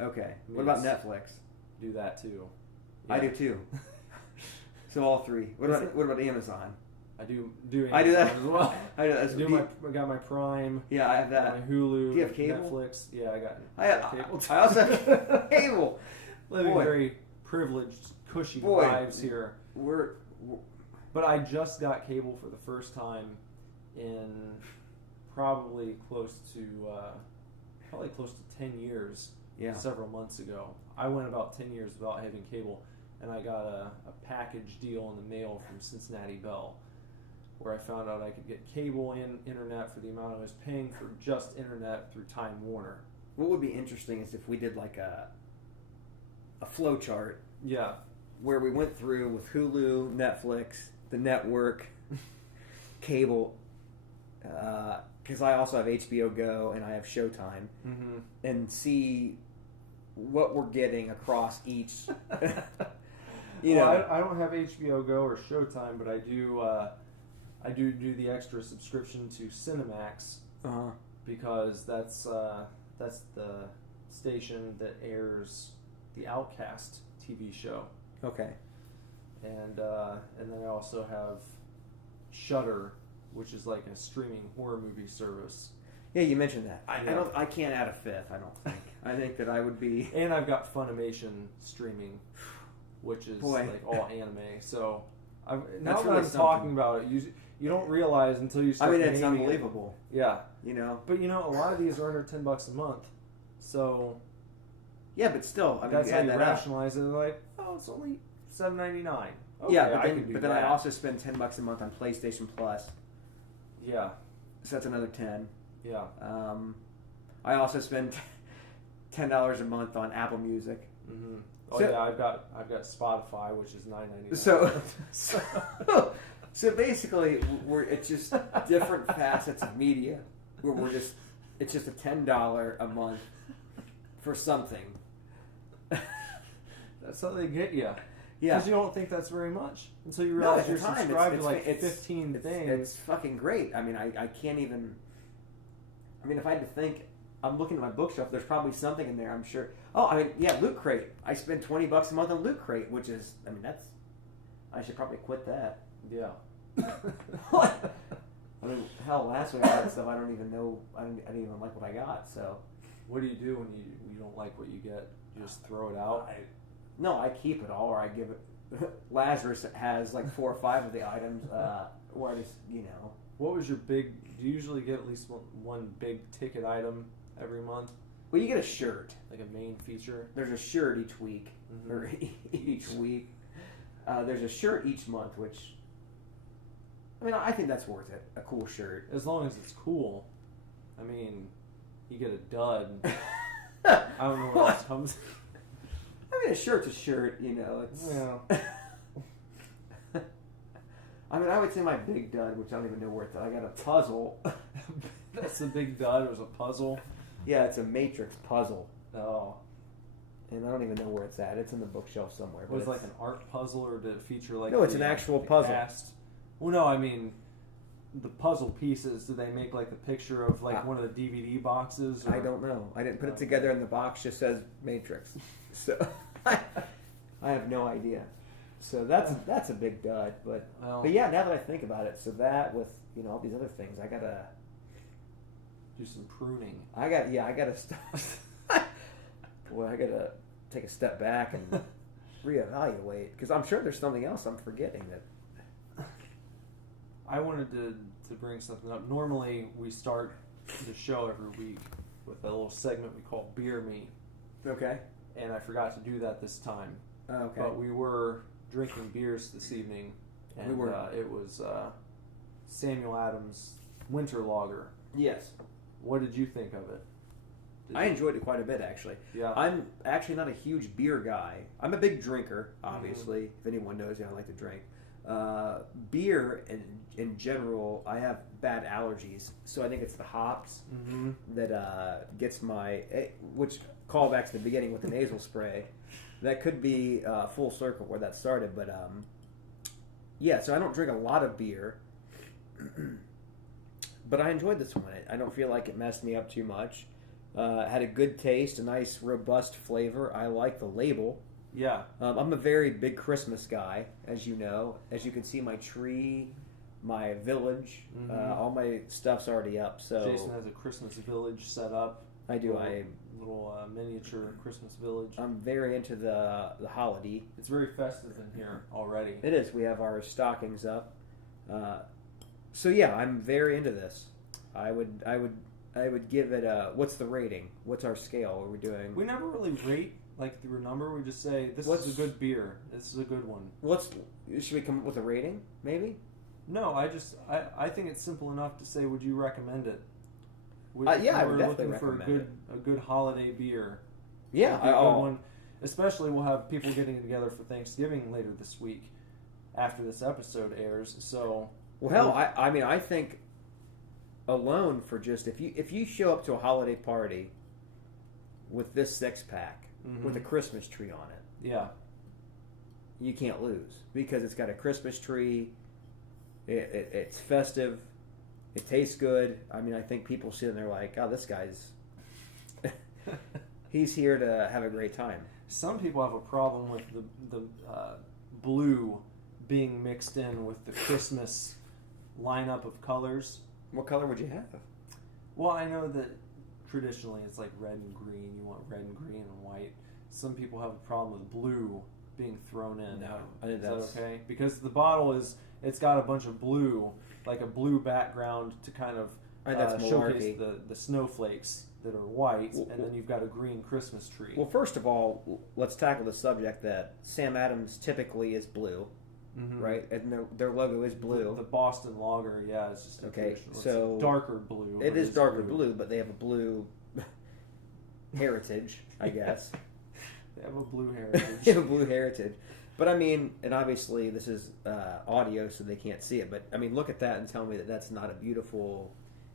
Okay. I mean, What about Netflix? Do that too. I Yeah. do too. So all three. What about Amazon? I do. I do that as well. I got my Prime. Yeah, I have that. My Hulu. Do you have cable? Netflix. Yeah, I got. I cable. I also have cable. Living Boy. very privileged, cushy Boy. lives here. We're But I just got cable for the first time in probably close to 10 years. yeah. Several months ago. I went about 10 years without having cable, and I got a package deal in the mail from Cincinnati Bell, where I found out I could get cable and internet for the amount I was paying for just internet through Time Warner. What would be interesting is if we did like a flow chart Yeah. where we went through with Hulu, Netflix, the network, cable, because I also have HBO Go and I have Showtime, Mm-hmm. and see what we're getting across each. You know, I don't have HBO Go or Showtime, but I do the extra subscription to Cinemax because that's the station that airs the Outcast TV show, okay. and then I also have Shudder, which is like a streaming horror movie service. Yeah, you mentioned that. Yeah. I can't add a fifth. I don't think. I think that I would be. And I've got Funimation streaming, which is Boy. like all anime. So now That's that really I'm something. talking about it, you don't realize until you I start. mean, it's naming it. unbelievable. Yeah, You know. but a lot of these are under $10 a month. So Yeah, but still, I mean, that's you how add you that up. rationalize it. Like, oh, it's only $7.99. Okay, Yeah, I can do but then that. I also spend $10 a month on PlayStation Plus, Yeah, so that's another 10. yeah. I also spend $10 a month on Apple Music. Mm-hmm. Oh So- yeah, I've got Spotify, which is $9.99. So basically, it's just different facets of media where it's just a $10 a month for something. That's how they get you. Yeah. Because you don't think that's very much until you No, realize at you're the time, subscribed to like it's 15 things. It's fucking great. I mean, I can't even. I mean, if I had to think, I'm looking at my bookshelf. There's probably something in there. I'm sure. Oh, I mean, yeah, Loot Crate. I spend $20 a month on Loot Crate, which is, I mean, that's. I should probably quit that. Yeah. I mean, hell, last week I had stuff I don't even know. I didn't even like what I got. So. What do you do when you don't like what you get? You just throw it out? No, I keep it all, or I give it. Lazarus has like 4 or 5 of the items, where I just, What was your big... Do you usually get at least one big ticket item every month? Well, you get a shirt. Like a main feature? There's a shirt each week, Mhm. or each week. There's a shirt each month, which, I mean, I think that's worth it. A cool shirt. As long as it's cool. I mean, you get a dud. I don't know what else comes... I mean, a shirt's a shirt, It's. Yeah. I mean, I would say my big dud, which I don't even know where it's at. I got a puzzle. That's a big dud. It was a puzzle. Yeah, it's a Matrix puzzle. Oh. And I don't even know where it's at. It's in the bookshelf somewhere. It but was like it's- an art puzzle, or did it feature like... No, it's the, an actual the puzzle. cast? Well, no, I mean... The puzzle pieces, do they make like the picture of like one of the DVD boxes? Or? I don't know. I didn't put it Okay. together, and the box just says Matrix. So I have no idea. So that's a big dud. But Well, but yeah, now that I think about it, so that with all these other things, I gotta do some pruning. I gotta stop. Boy, I gotta take a step back and reevaluate, because I'm sure there's something else I'm forgetting that. I wanted to bring something up. Normally, we start the show every week with a little segment we call Beer Me, Okay. and I forgot to do that this time. Okay. But we were drinking beers this evening, and We were. It was Samuel Adams Winter Lager. Yes. What did you think of it? I enjoyed it quite a bit, actually. Yeah. I'm actually not a huge beer guy. I'm a big drinker, obviously. If anyone knows me, I like to drink. Beer, in general, I have bad allergies, so I think it's the hops that gets which callback to the beginning with the nasal spray. That could be full circle where that started, but yeah. So I don't drink a lot of beer. but I enjoyed this one. I don't feel like it messed me up too much. Had a good taste, a nice robust flavor. I like the label. Yeah. I'm a very big Christmas guy, as you know. As you can see, my tree, my village, all my stuff's already up. So Jason has a Christmas village set up. I do. Little miniature Christmas village. I'm very into the holiday. It's very festive in here already. It is. We have our stockings up. So yeah, I'm very into this. I would give it a. What's the rating? What's our scale? What are we doing? We never really rate like through a number. We just say this is a good beer. This is a good one. Should we come up with a rating? Maybe. No, I think it's simple enough to say, would you recommend it? I would definitely looking recommend for it. a good holiday beer. Yeah, a good one. Especially, we'll have people getting together for Thanksgiving later this week, after this episode airs. So, well, I mean, I think alone for just if you show up to a holiday party with this 6-pack with a Christmas tree on it, yeah, you can't lose because it's got a Christmas tree. It's festive. It tastes good. I mean, I think people sit in there like, oh, this guy's he's here to have a great time. Some people have a problem with the blue being mixed in with the Christmas lineup of colors. What color would you have? Well, I know that traditionally it's like red and green. You want red and green and white. Some people have a problem with blue being thrown in. No, I think is that's that okay? Because the bottle it's got a bunch of blue, like a blue background to kind of showcase the snowflakes that are white, and then you've got a green Christmas tree. Well, first of all, let's tackle the subject that Sam Adams typically is blue, right? And their logo is blue. The Boston Lager, yeah, it's just okay. It's So darker blue. It is darker blue, but they have a blue heritage, I guess. They have a blue heritage. They have a blue heritage. But I mean, and obviously this is audio, so they can't see it. But I mean, look at that and tell me that that's not a beautiful.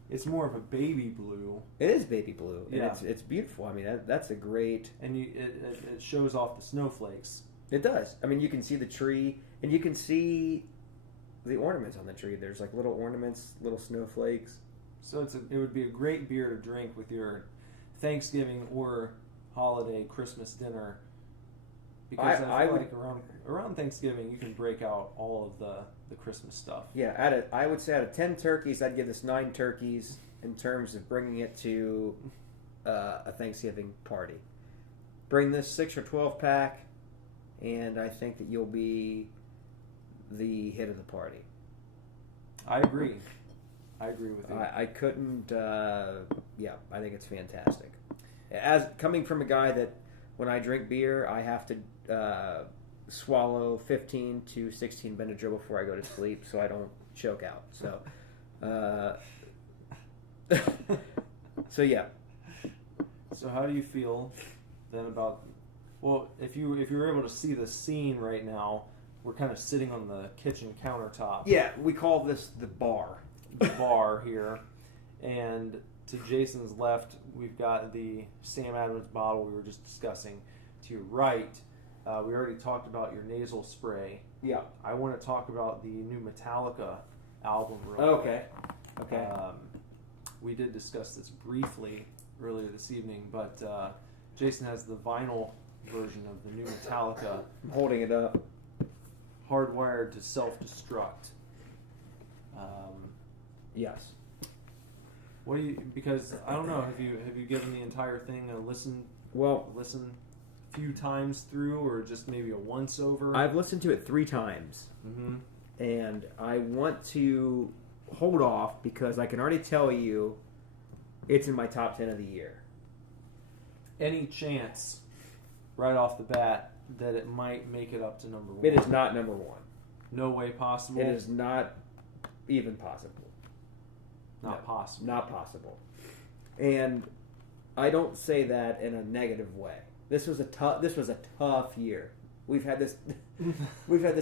It's more of a baby blue. It is baby blue, and yeah. it's beautiful. I mean, that's a great. And it shows off the snowflakes. It does. I mean, you can see the tree, and you can see the ornaments on the tree. There's like little ornaments, little snowflakes. So it would be a great beer to drink with your Thanksgiving or holiday Christmas dinner. Because I feel like around Thanksgiving you can break out all of the Christmas stuff. Yeah, I would say out of 10 turkeys, I'd give this 9 turkeys in terms of bringing it to a Thanksgiving party. Bring this 6 or 12 pack, and I think that you'll be the hit of the party. I agree. I agree with you. I couldn't. I think it's fantastic. As coming from a guy that when I drink beer, I have to swallow 15 to 16 Benadryl before I go to sleep, so I don't choke out. So, so yeah. So how do you feel then about? Well, if you were able to see the scene right now, we're kind of sitting on the kitchen countertop. Yeah, we call this the bar. The bar here, and to Jason's left, we've got the Sam Adams bottle we were just discussing. To your right, we already talked about your nasal spray. Yeah. I want to talk about the new Metallica album real Okay. quick. Okay. We did discuss this briefly earlier this evening, but Jason has the vinyl version of the new Metallica. I'm holding it up. Hardwired to Self-Destruct. Yes. What do you? Because I don't know. Have you given the entire thing a listen? Well, listen a few times through, or just maybe a once over? I've listened to it 3 times, and I want to hold off because I can already tell you it's in my top 10 of the year. Any chance, right off the bat, that it might make it up to number 1? It is not number 1. No way possible. It is not even possible. Not possible. Not possible. And I don't say that in a negative way. This was a tough year. We've had this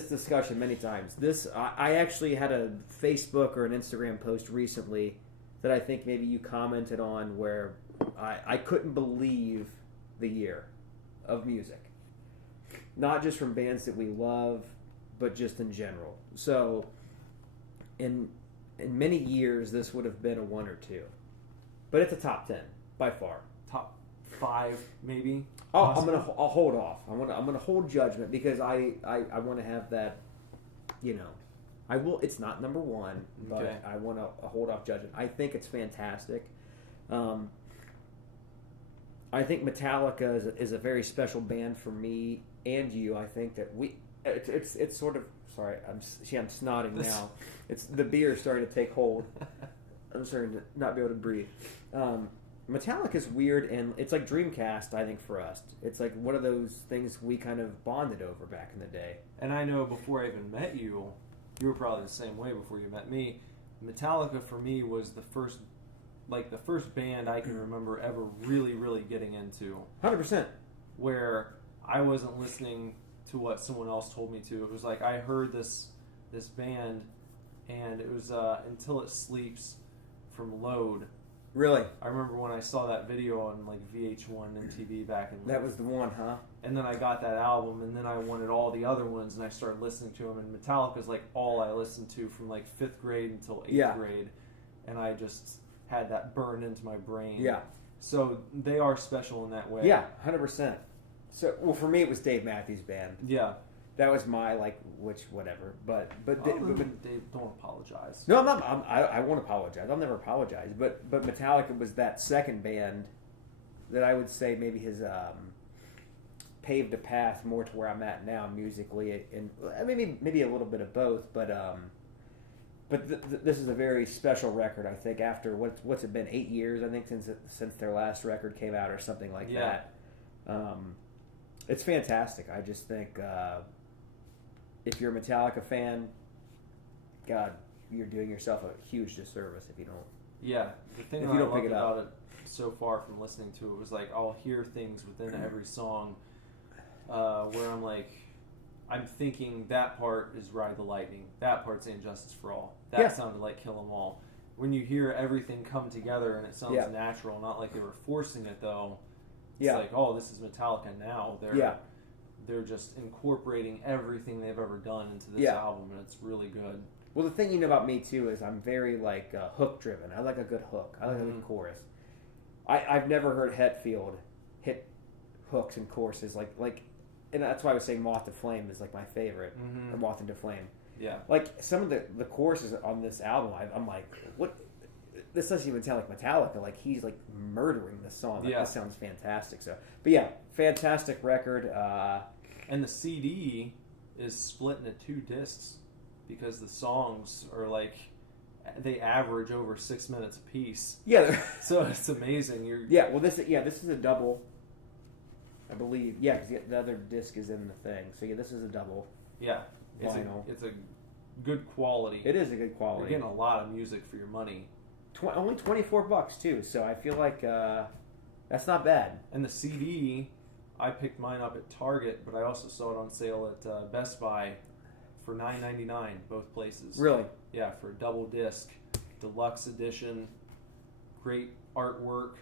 discussion many times. I actually had a Facebook or an Instagram post recently that I think maybe you commented on where I couldn't believe the year of music. Not just from bands that we love, but just in general. So, and in many years this would have been a 1 or 2, but it's a top 10 by far. Top 5, maybe. I'll hold off. I'm gonna hold judgment because I want to have that. You know, I will. It's not number 1, but Okay. I want to hold off judgment. I think it's fantastic. I think Metallica is a very special band for me and you. I think that it's sort of. Sorry, I'm snotting now. It's the beer is starting to take hold. I'm starting to not be able to breathe. Metallica's weird, and it's like Dreamcast, I think, for us. It's like one of those things we kind of bonded over back in the day. And I know before I even met you, you were probably the same way before you met me. Metallica for me was the first band I can remember ever really, really getting into. 100%. Where I wasn't listening to what someone else told me to. It was like I heard this band, and it was Until It Sleeps from Load. Really? I remember when I saw that video on like VH1 MTV back in. That was the one, huh? And then I got that album, and then I wanted all the other ones, and I started listening to them. And Metallica's like all I listened to from like 5th grade until 8th grade, and I just had that burned into my brain. Yeah. So they are special in that way. Yeah, 100%. So, well, for me, it was Dave Matthews Band. Yeah. That was my whatever. But Dave, don't apologize. no, I'm not. I won't apologize. I'll never apologize. But Metallica was that second band that I would say maybe has paved a path more to where I'm at now musically, and maybe a little bit of both. But this is a very special record. I think after what's it been 8 years? I think since their last record came out or something like that. It's fantastic. I just think. If you're a Metallica fan, God, you're doing yourself a huge disservice if you don't. Yeah, the thing if that you I don't loved pick it up. about it so far from listening to it was like I'll hear things within every song where I'm like, I'm thinking that part is Ride the Lightning, that part's Ain't Justice for All, that sounded like Kill 'Em All. When you hear everything come together and it sounds natural, not like they were forcing it though, it's like, oh, this is Metallica now. They're just incorporating everything they've ever done into this album, and it's really good. Well, the thing you know about me, too, is I'm very, hook driven. I like a good hook. I like a good chorus. I've never heard Hetfield hit hooks and choruses and that's why I was saying Moth to Flame is, my favorite, or Moth into Flame. Yeah. Some of the choruses on this album, I'm like, what? This doesn't even sound like Metallica. He's, murdering this song. This sounds fantastic. So, but, yeah, fantastic record. And the CD is split into 2 discs because the songs are they average over 6 minutes a piece. Yeah. So it's amazing. This is a double, I believe. Yeah, because the other disc is in the thing. So yeah, this is a double. Yeah. Vinyl. It's a good quality. It is a good quality. You're getting a lot of music for your money. Only $24 too. So I feel like that's not bad. And the CD, I picked mine up at Target, but I also saw it on sale at Best Buy for $9.99, both places. Really? Yeah, for a double disc, deluxe edition, great artwork.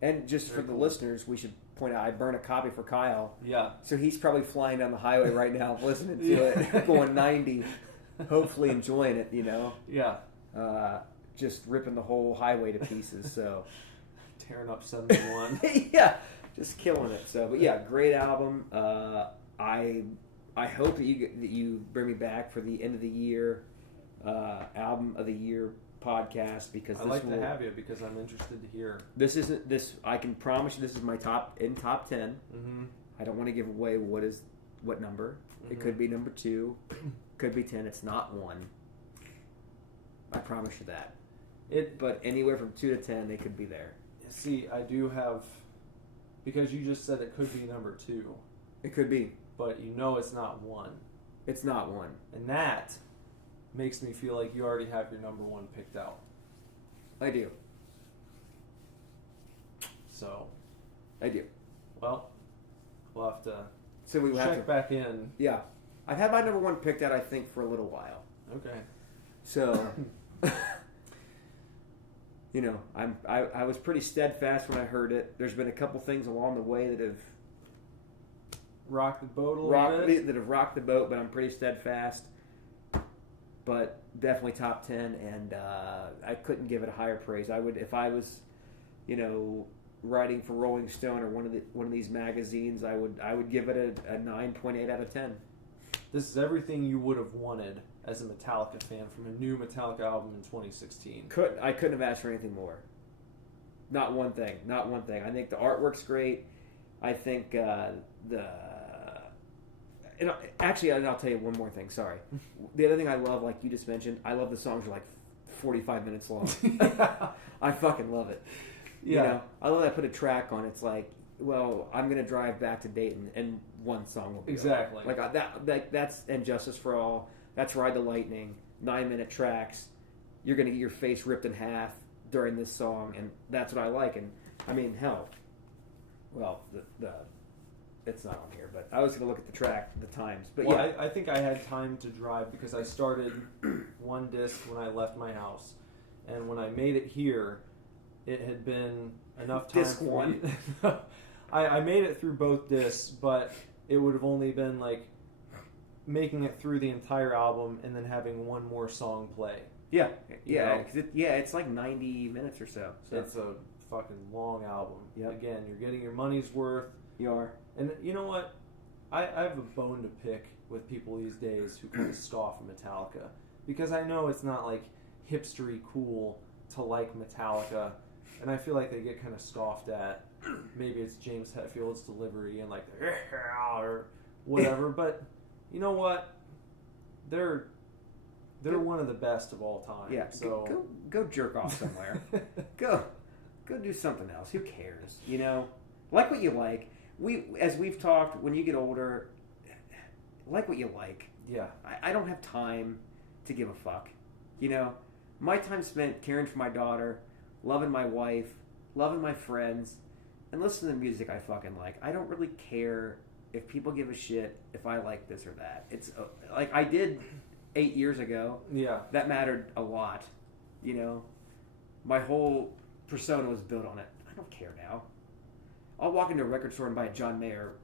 And just for the listeners, we should point out, I burned a copy for Kyle. Yeah. So he's probably flying down the highway right now listening to it, going 90, hopefully enjoying it, Yeah. Just ripping the whole highway to pieces, so. Tearing up 71. Yeah, just killing it. So, but yeah, great album. I hope that you bring me back for the end of the year album of the year podcast because I'd like to have you because I'm interested to hear. This I can promise you this is my top 10. Mm-hmm. I don't want to give away what number. Mm-hmm. It could be number 2, could be 10. It's not 1. I promise you that. But anywhere from 2 to 10, they could be there. See, I do have, because you just said it could be number 2. It could be. But it's not 1. It's not 1. And that makes me feel like you already have your number 1 picked out. I do. So. I do. Well, we'll have to check back in. Yeah. I've had my number 1 picked out, I think, for a little while. Okay. So, I was pretty steadfast when I heard it. There's been a couple things along the way that have rocked the boat a little bit. That have rocked the boat, but I'm pretty steadfast. but definitely top 10, and I couldn't give it a higher praise. I would, if I was, writing for Rolling Stone or one of these magazines, I would give it a 9.8 out of 10. This is everything you would have wanted as a Metallica fan from a new Metallica album in 2016. I couldn't have asked for anything more. Not one thing. I think the artwork's great. I think actually, I'll tell you one more thing. Sorry. The other thing I love, like you just mentioned, I love the songs are like 45 minutes long. I fucking love it. Yeah. I love that I put a track on. It's like, well, I'm gonna drive back to Dayton, and one song will be exactly over. Like that's And Justice for All. That's Ride the Lightning. 9-minute tracks. You're gonna get your face ripped in half during this song, and that's what I like. And I mean, hell, well, the it's not on here, but I was gonna look at the track, the times. But well, yeah, I think I had time to drive because I started one disc when I left my house, and when I made it here, it had been enough time. Disc one. I made it through both discs, but it would have only been like making it through the entire album and then having one more song play. Yeah. It's like 90 minutes or so. It's a fucking long album. Yep. Again, you're getting your money's worth. You are. And you know what? I have a bone to pick with people these days who kind of scoff at Metallica. Because I know it's not like hipstery cool to like Metallica. And I feel like they get kind of scoffed at. Maybe it's James Hetfield's delivery and like the or whatever. But you know what? They're one of the best of all time. Yeah. So go jerk off somewhere. go do something else. Who cares? Like what you like. As we've talked, when you get older, like what you like. Yeah. I don't have time to give a fuck. My time spent caring for my daughter, loving my wife, loving my friends, and listening to music I fucking like. I don't really care if people give a shit if I like this or that. It's like I did 8 years ago. Yeah. That mattered a lot. My whole persona was built on it. I don't care now. I'll walk into a record store and buy a John Mayer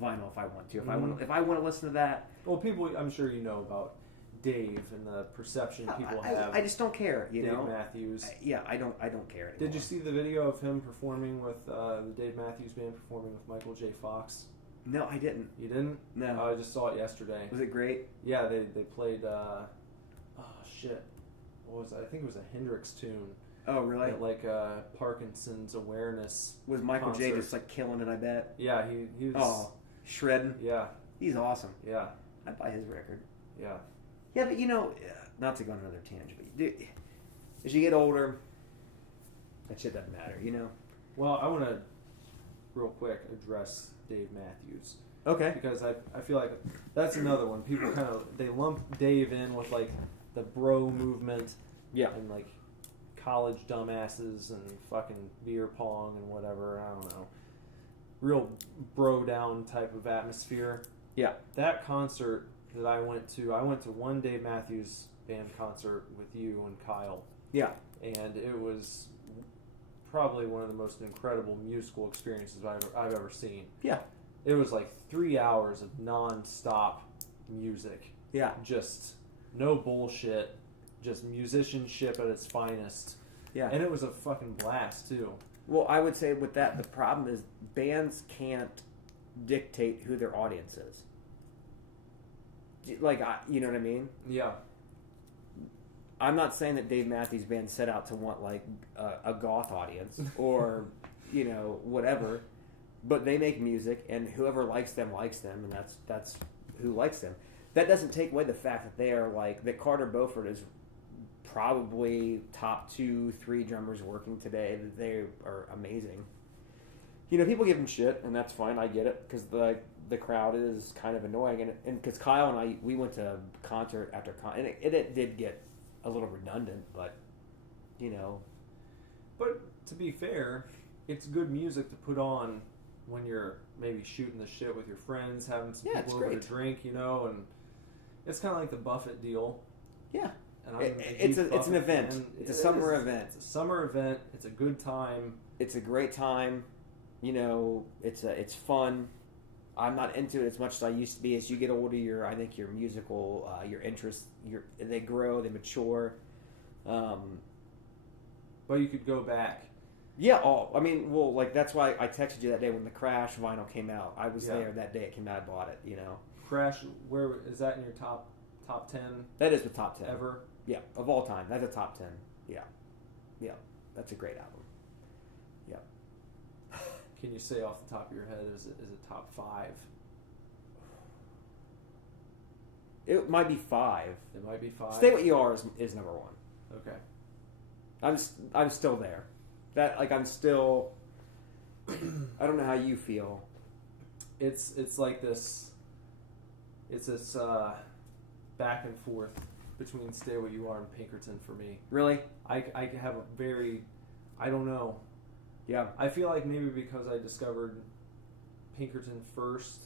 vinyl if I want to. If I want to listen to that. Well, people, I'm sure you know about Dave and the perception people have. I just don't care. Dave Matthews. I don't care anymore. Did you see the video of him performing with the Dave Matthews Band performing with Michael J. Fox? No, I didn't. You didn't? No. I just saw it yesterday. Was it great? Yeah, they played. Shit. What was it? I think it was a Hendrix tune. Oh, really? At like Parkinson's awareness. Was Michael concert. J. just like killing it? I bet. Yeah, he was. Oh, shredding. Yeah. He's awesome. Yeah. I'd buy his record. Yeah. Yeah, but not to go on another tangent, but as you get older, that shit doesn't matter, Well, I want to real quick address Dave Matthews. Okay. Because I feel like that's another one. People they lump Dave in with like the bro movement. Yeah. And like college dumbasses and fucking beer pong and whatever. I don't know. Real bro down type of atmosphere. Yeah. That concert that I went to one Dave Matthews Band concert with you and Kyle. Yeah. And it was probably one of the most incredible musical experiences I've ever seen. Yeah. It was like 3 hours of non-stop music. Yeah. Just no bullshit. Just musicianship at its finest. Yeah. And it was a fucking blast, too. Well, I would say with that, the problem is bands can't dictate who their audience is. Like, you know what I mean? Yeah. I'm not saying that Dave Matthews Band set out to want, like, a goth audience or, whatever. But they make music, and whoever likes them, and that's who likes them. That doesn't take away the fact that they are, like, that Carter Beauford is probably top 2-3 drummers working today. That they are amazing. People give them shit, and that's fine. I get it, because the crowd is kind of annoying. And because Kyle and I, we went to concert after concert, and it did get a little redundant, but, But to be fair, it's good music to put on when you're maybe shooting the shit with your friends, having some people over to drink, and it's kind of like the Buffett deal. Yeah. And it's an event. Fan. It's a summer event. It's a summer event. It's a good time. It's a great time. It's fun. I'm not into it as much as I used to be. As you get older, I think your musical, your interests, they grow, they mature. But you could go back. Yeah, like that's why I texted you that day when the Crash vinyl came out. I was there that day it came out. I bought it. Crash, where is that in your top 10? That is the top 10 ever. Yeah, of all time. That's a top 10. Yeah, that's a great album. Yeah. Can you say off the top of your head is it top 5? It might be 5. It might be 5. Stay What You Are is number 1. Okay. I'm still there. I'm still. I don't know how you feel. It's like this. It's this back and forth between Stay What You Are and Pinkerton for me. Really? I have a very, I don't know. Yeah. I feel like maybe because I discovered Pinkerton first,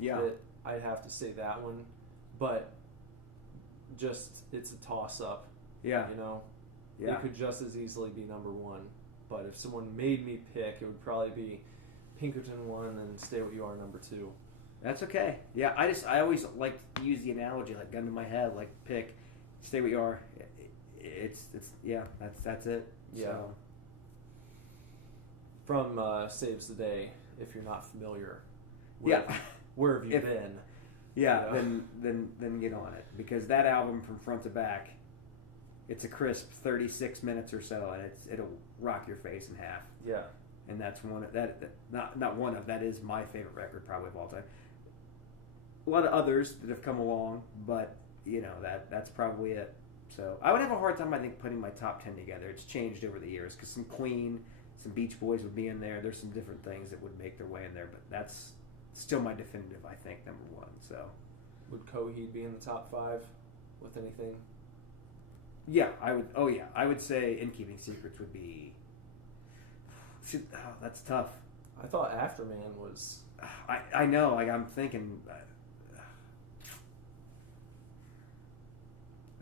that I'd have to say that one, but just it's a toss up. Yeah. It could just as easily be number 1. But if someone made me pick, it would probably be Pinkerton 1 and Stay What You Are number 2. That's okay. Yeah, I always like to use the analogy, like gun to my head, like pick Stay What You Are. It's that's it. Yeah. So. From Saves the Day, if you're not familiar. Where have you been? Yeah, then get on it, because that album from front to back, it's a crisp 36 minutes or so, and it'll rock your face in half. Yeah. And that's that is my favorite record probably of all time. A lot of others that have come along, but that's probably it. So I would have a hard time, I think, putting my top 10 together. It's changed over the years, because some Queen, some Beach Boys would be in there. There's some different things that would make their way in there, but that's still my definitive, I think, number 1. So would Coheed be in the top 5 with anything? Yeah, I would. Oh yeah, I would say In Keeping Secrets would be. That's tough. I thought Afterman was. I know. I'm thinking.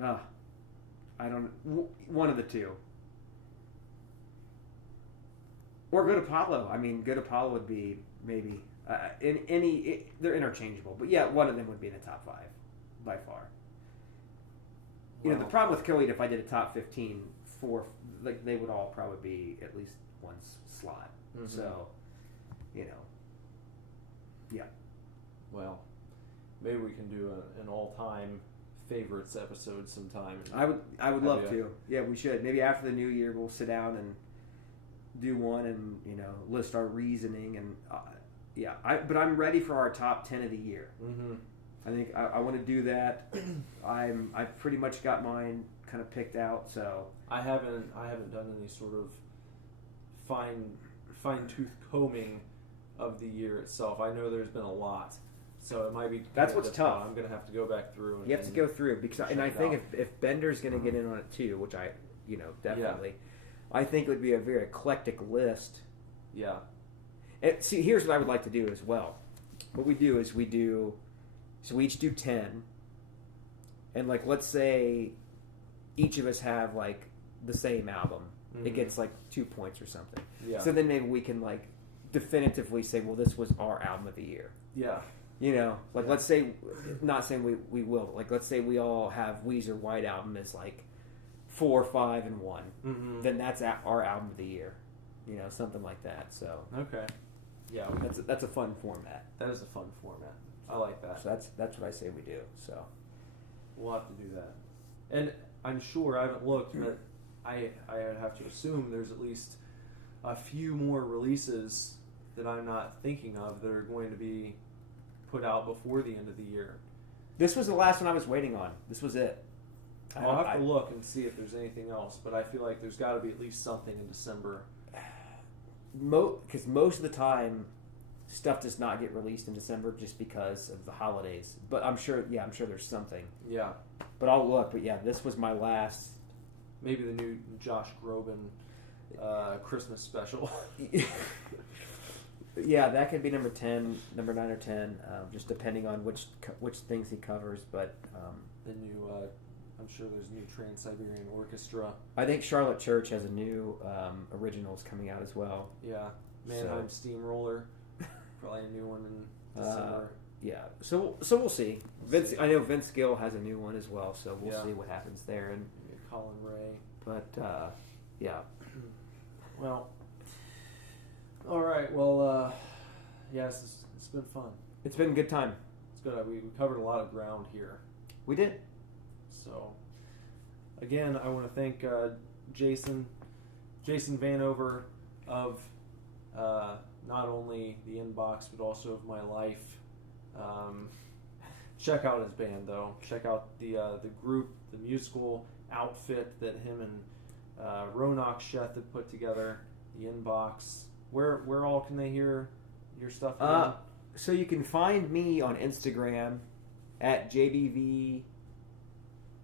I don't. One of the two. Or Good Apollo. I mean, Good Apollo would be maybe they're interchangeable, but yeah, one of them would be in the top 5 by far. The problem with Coheed, if I did a top 15, they would all probably be at least one slot. Mm-hmm. So, yeah. Well, maybe we can do an all-time favorites episode sometime. I would love to. Yeah, we should. Maybe after the new year, we'll sit down and do one and list our reasoning and But I'm ready for our top 10 of the year. Mm-hmm. I think I want to do that. I've pretty much got mine kind of picked out. So I haven't done any sort of fine tooth combing of the year itself. I know there's been a lot, so it might be. That's what's tough. I'm gonna have to go back through. You have to go through because, I think if Bender's gonna get in on it too, which I definitely, I think it would be a very eclectic list. Yeah. And see, here's what I would like to do as well. What we do is we each do 10, and let's say each of us have the same album. Mm-hmm. It gets 2 points or something. Yeah. So then maybe we can definitively say, well, this was our album of the year. Yeah. Let's say, not saying we will, but let's say we all have Weezer White Album as 4, 5, and 1. Mm-hmm. Then that's our album of the year. Something like that. So okay. Yeah. That's a fun format. That is a fun format. I like that. So that's what I say we do. So we'll have to do that. And I'm sure, I haven't looked, but I have to assume there's at least a few more releases that I'm not thinking of that are going to be put out before the end of the year. This was the last one I was waiting on. This was it. I'll have to look and see if there's anything else, but I feel like there's got to be at least something in December. Because most of the time, stuff does not get released in December just because of the holidays. But I'm sure there's something. Yeah. But I'll look. But yeah, this was my last. Maybe the new Josh Groban Christmas special. Yeah, that could be number 10, number 9 or 10, just depending on which things he covers. But the new, I'm sure there's a new Trans-Siberian Orchestra. I think Charlotte Church has a new originals coming out as well. Yeah, Mannheim Steamroller, probably a new one December. Yeah, so we'll see. I know Vince Gill has a new one as well, so we'll see what happens there. And Colin Ray. But yeah. Well, all right. Well, yes, it's been fun. It's been a good time. It's good. We covered a lot of ground here. We did. So, again, I want to thank Jason Vanover of not only the Inbox but also of my life. Check out his band, though. Check out the group, the musical outfit that him and Ronak Sheth have put together. The Inbox. Where all can they hear your stuff again? So you can find me on Instagram at JBV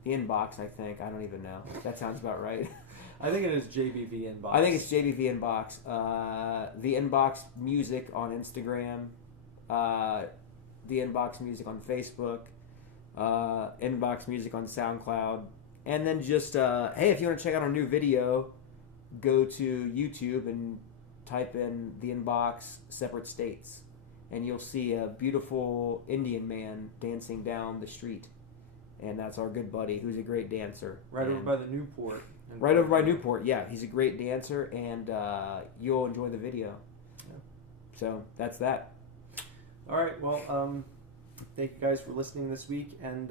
Inbox, I think. I don't even know. That sounds about right. I think it is JBV Inbox. I think it's JBV Inbox. The Inbox Music on Instagram. The Inbox Music on Facebook. Inbox Music on SoundCloud. And then just, hey, if you want to check out our new video, go to YouTube and type in The Inbox Separate States. And you'll see a beautiful Indian man dancing down the street. And that's our good buddy, who's a great dancer. Over by the Newport. Right over by Newport, yeah. He's a great dancer, and you'll enjoy the video. Yeah. So, that's that. All right, well, thank you guys for listening this week. And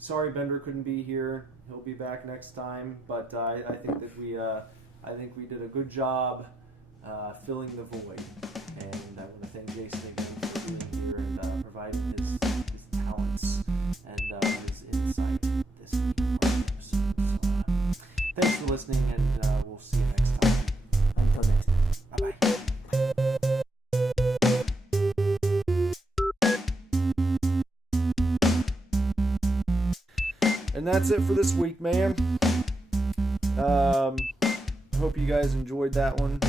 sorry Bender couldn't be here. He'll be back next time. But I think that we did a good job filling the void. And I want to thank Jason again for being here and providing his talents and his insight this week on the episode. So, thanks for listening, and we'll see you next time. Until next time. Bye-bye. And that's it for this week, man. Hope you guys enjoyed that one.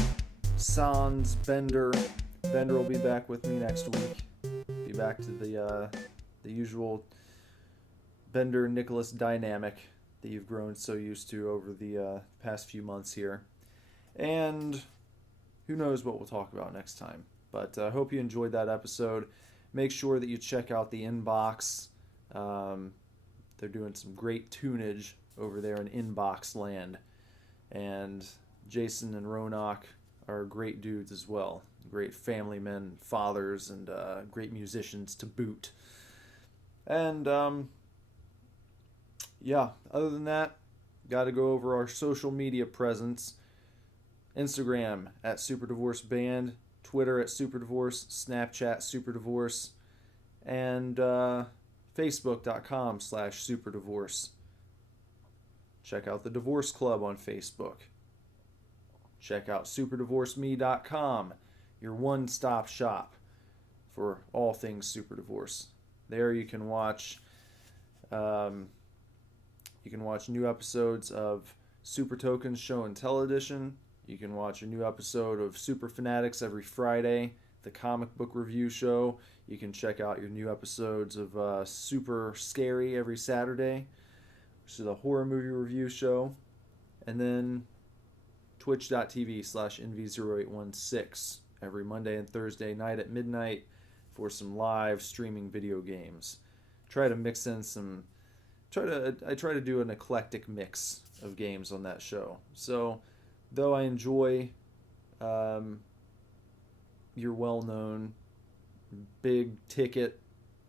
Sans Bender. Bender will be back with me next week. Be back to the usual Bender Nicholas dynamic that you've grown so used to over the past few months here. And who knows what we'll talk about next time. But I hope you enjoyed that episode. Make sure that you check out the Inbox. They're doing some great tunage over there in Inbox land. And Jason and Ronak are great dudes as well. Great family men, fathers, and great musicians to boot. And yeah, other than that, got to go over our social media presence. Instagram at SuperDivorceBand, Twitter at SuperDivorce, Snapchat SuperDivorce, and Facebook.com/SuperDivorce. Check out the Divorce Club on Facebook. Check out SuperDivorceMe.com, your one-stop shop for all things Super Divorce. There you can watch new episodes of Super Tokens Show and Tell Edition. You can watch a new episode of Super Fanatics every Friday, the comic book review show. You can check out your new episodes of Super Scary every Saturday, which is a horror movie review show. And then twitch.tv/NV0816 every Monday and Thursday night at midnight for some live streaming video games. Try to mix in I try to do an eclectic mix of games on that show. So, though I enjoy your well-known big ticket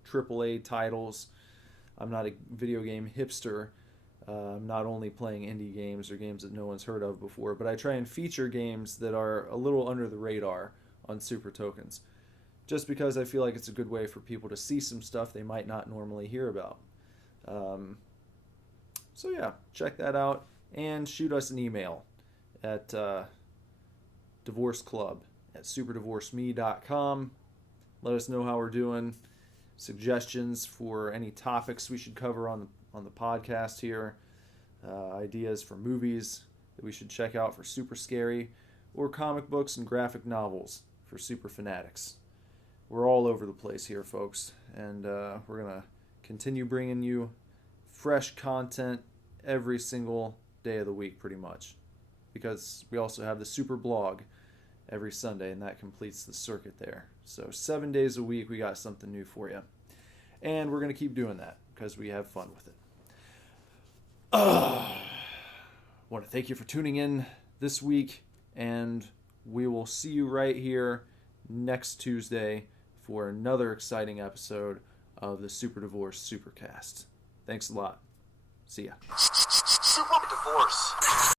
AAA titles, I'm not a video game hipster. I'm not only playing indie games or games that no one's heard of before, but I try and feature games that are a little under the radar on Super Tokens, just because I feel like it's a good way for people to see some stuff they might not normally hear about. So yeah, check that out and shoot us an email at divorceclub@superdivorceme.com. Let us know how we're doing. Suggestions for any topics we should cover on the podcast here. Ideas for movies that we should check out for Super Scary, or comic books and graphic novels for Super Fanatics. We're all over the place here, folks, and we're going to continue bringing you fresh content every single day of the week, pretty much, because we also have the Super Blog every Sunday, and that completes the circuit there. So 7 days a week, we got something new for you. And we're going to keep doing that because we have fun with it. I want to thank you for tuning in this week, and we will see you right here next Tuesday for another exciting episode of the Super Divorce Supercast. Thanks a lot. See ya. Super Divorce.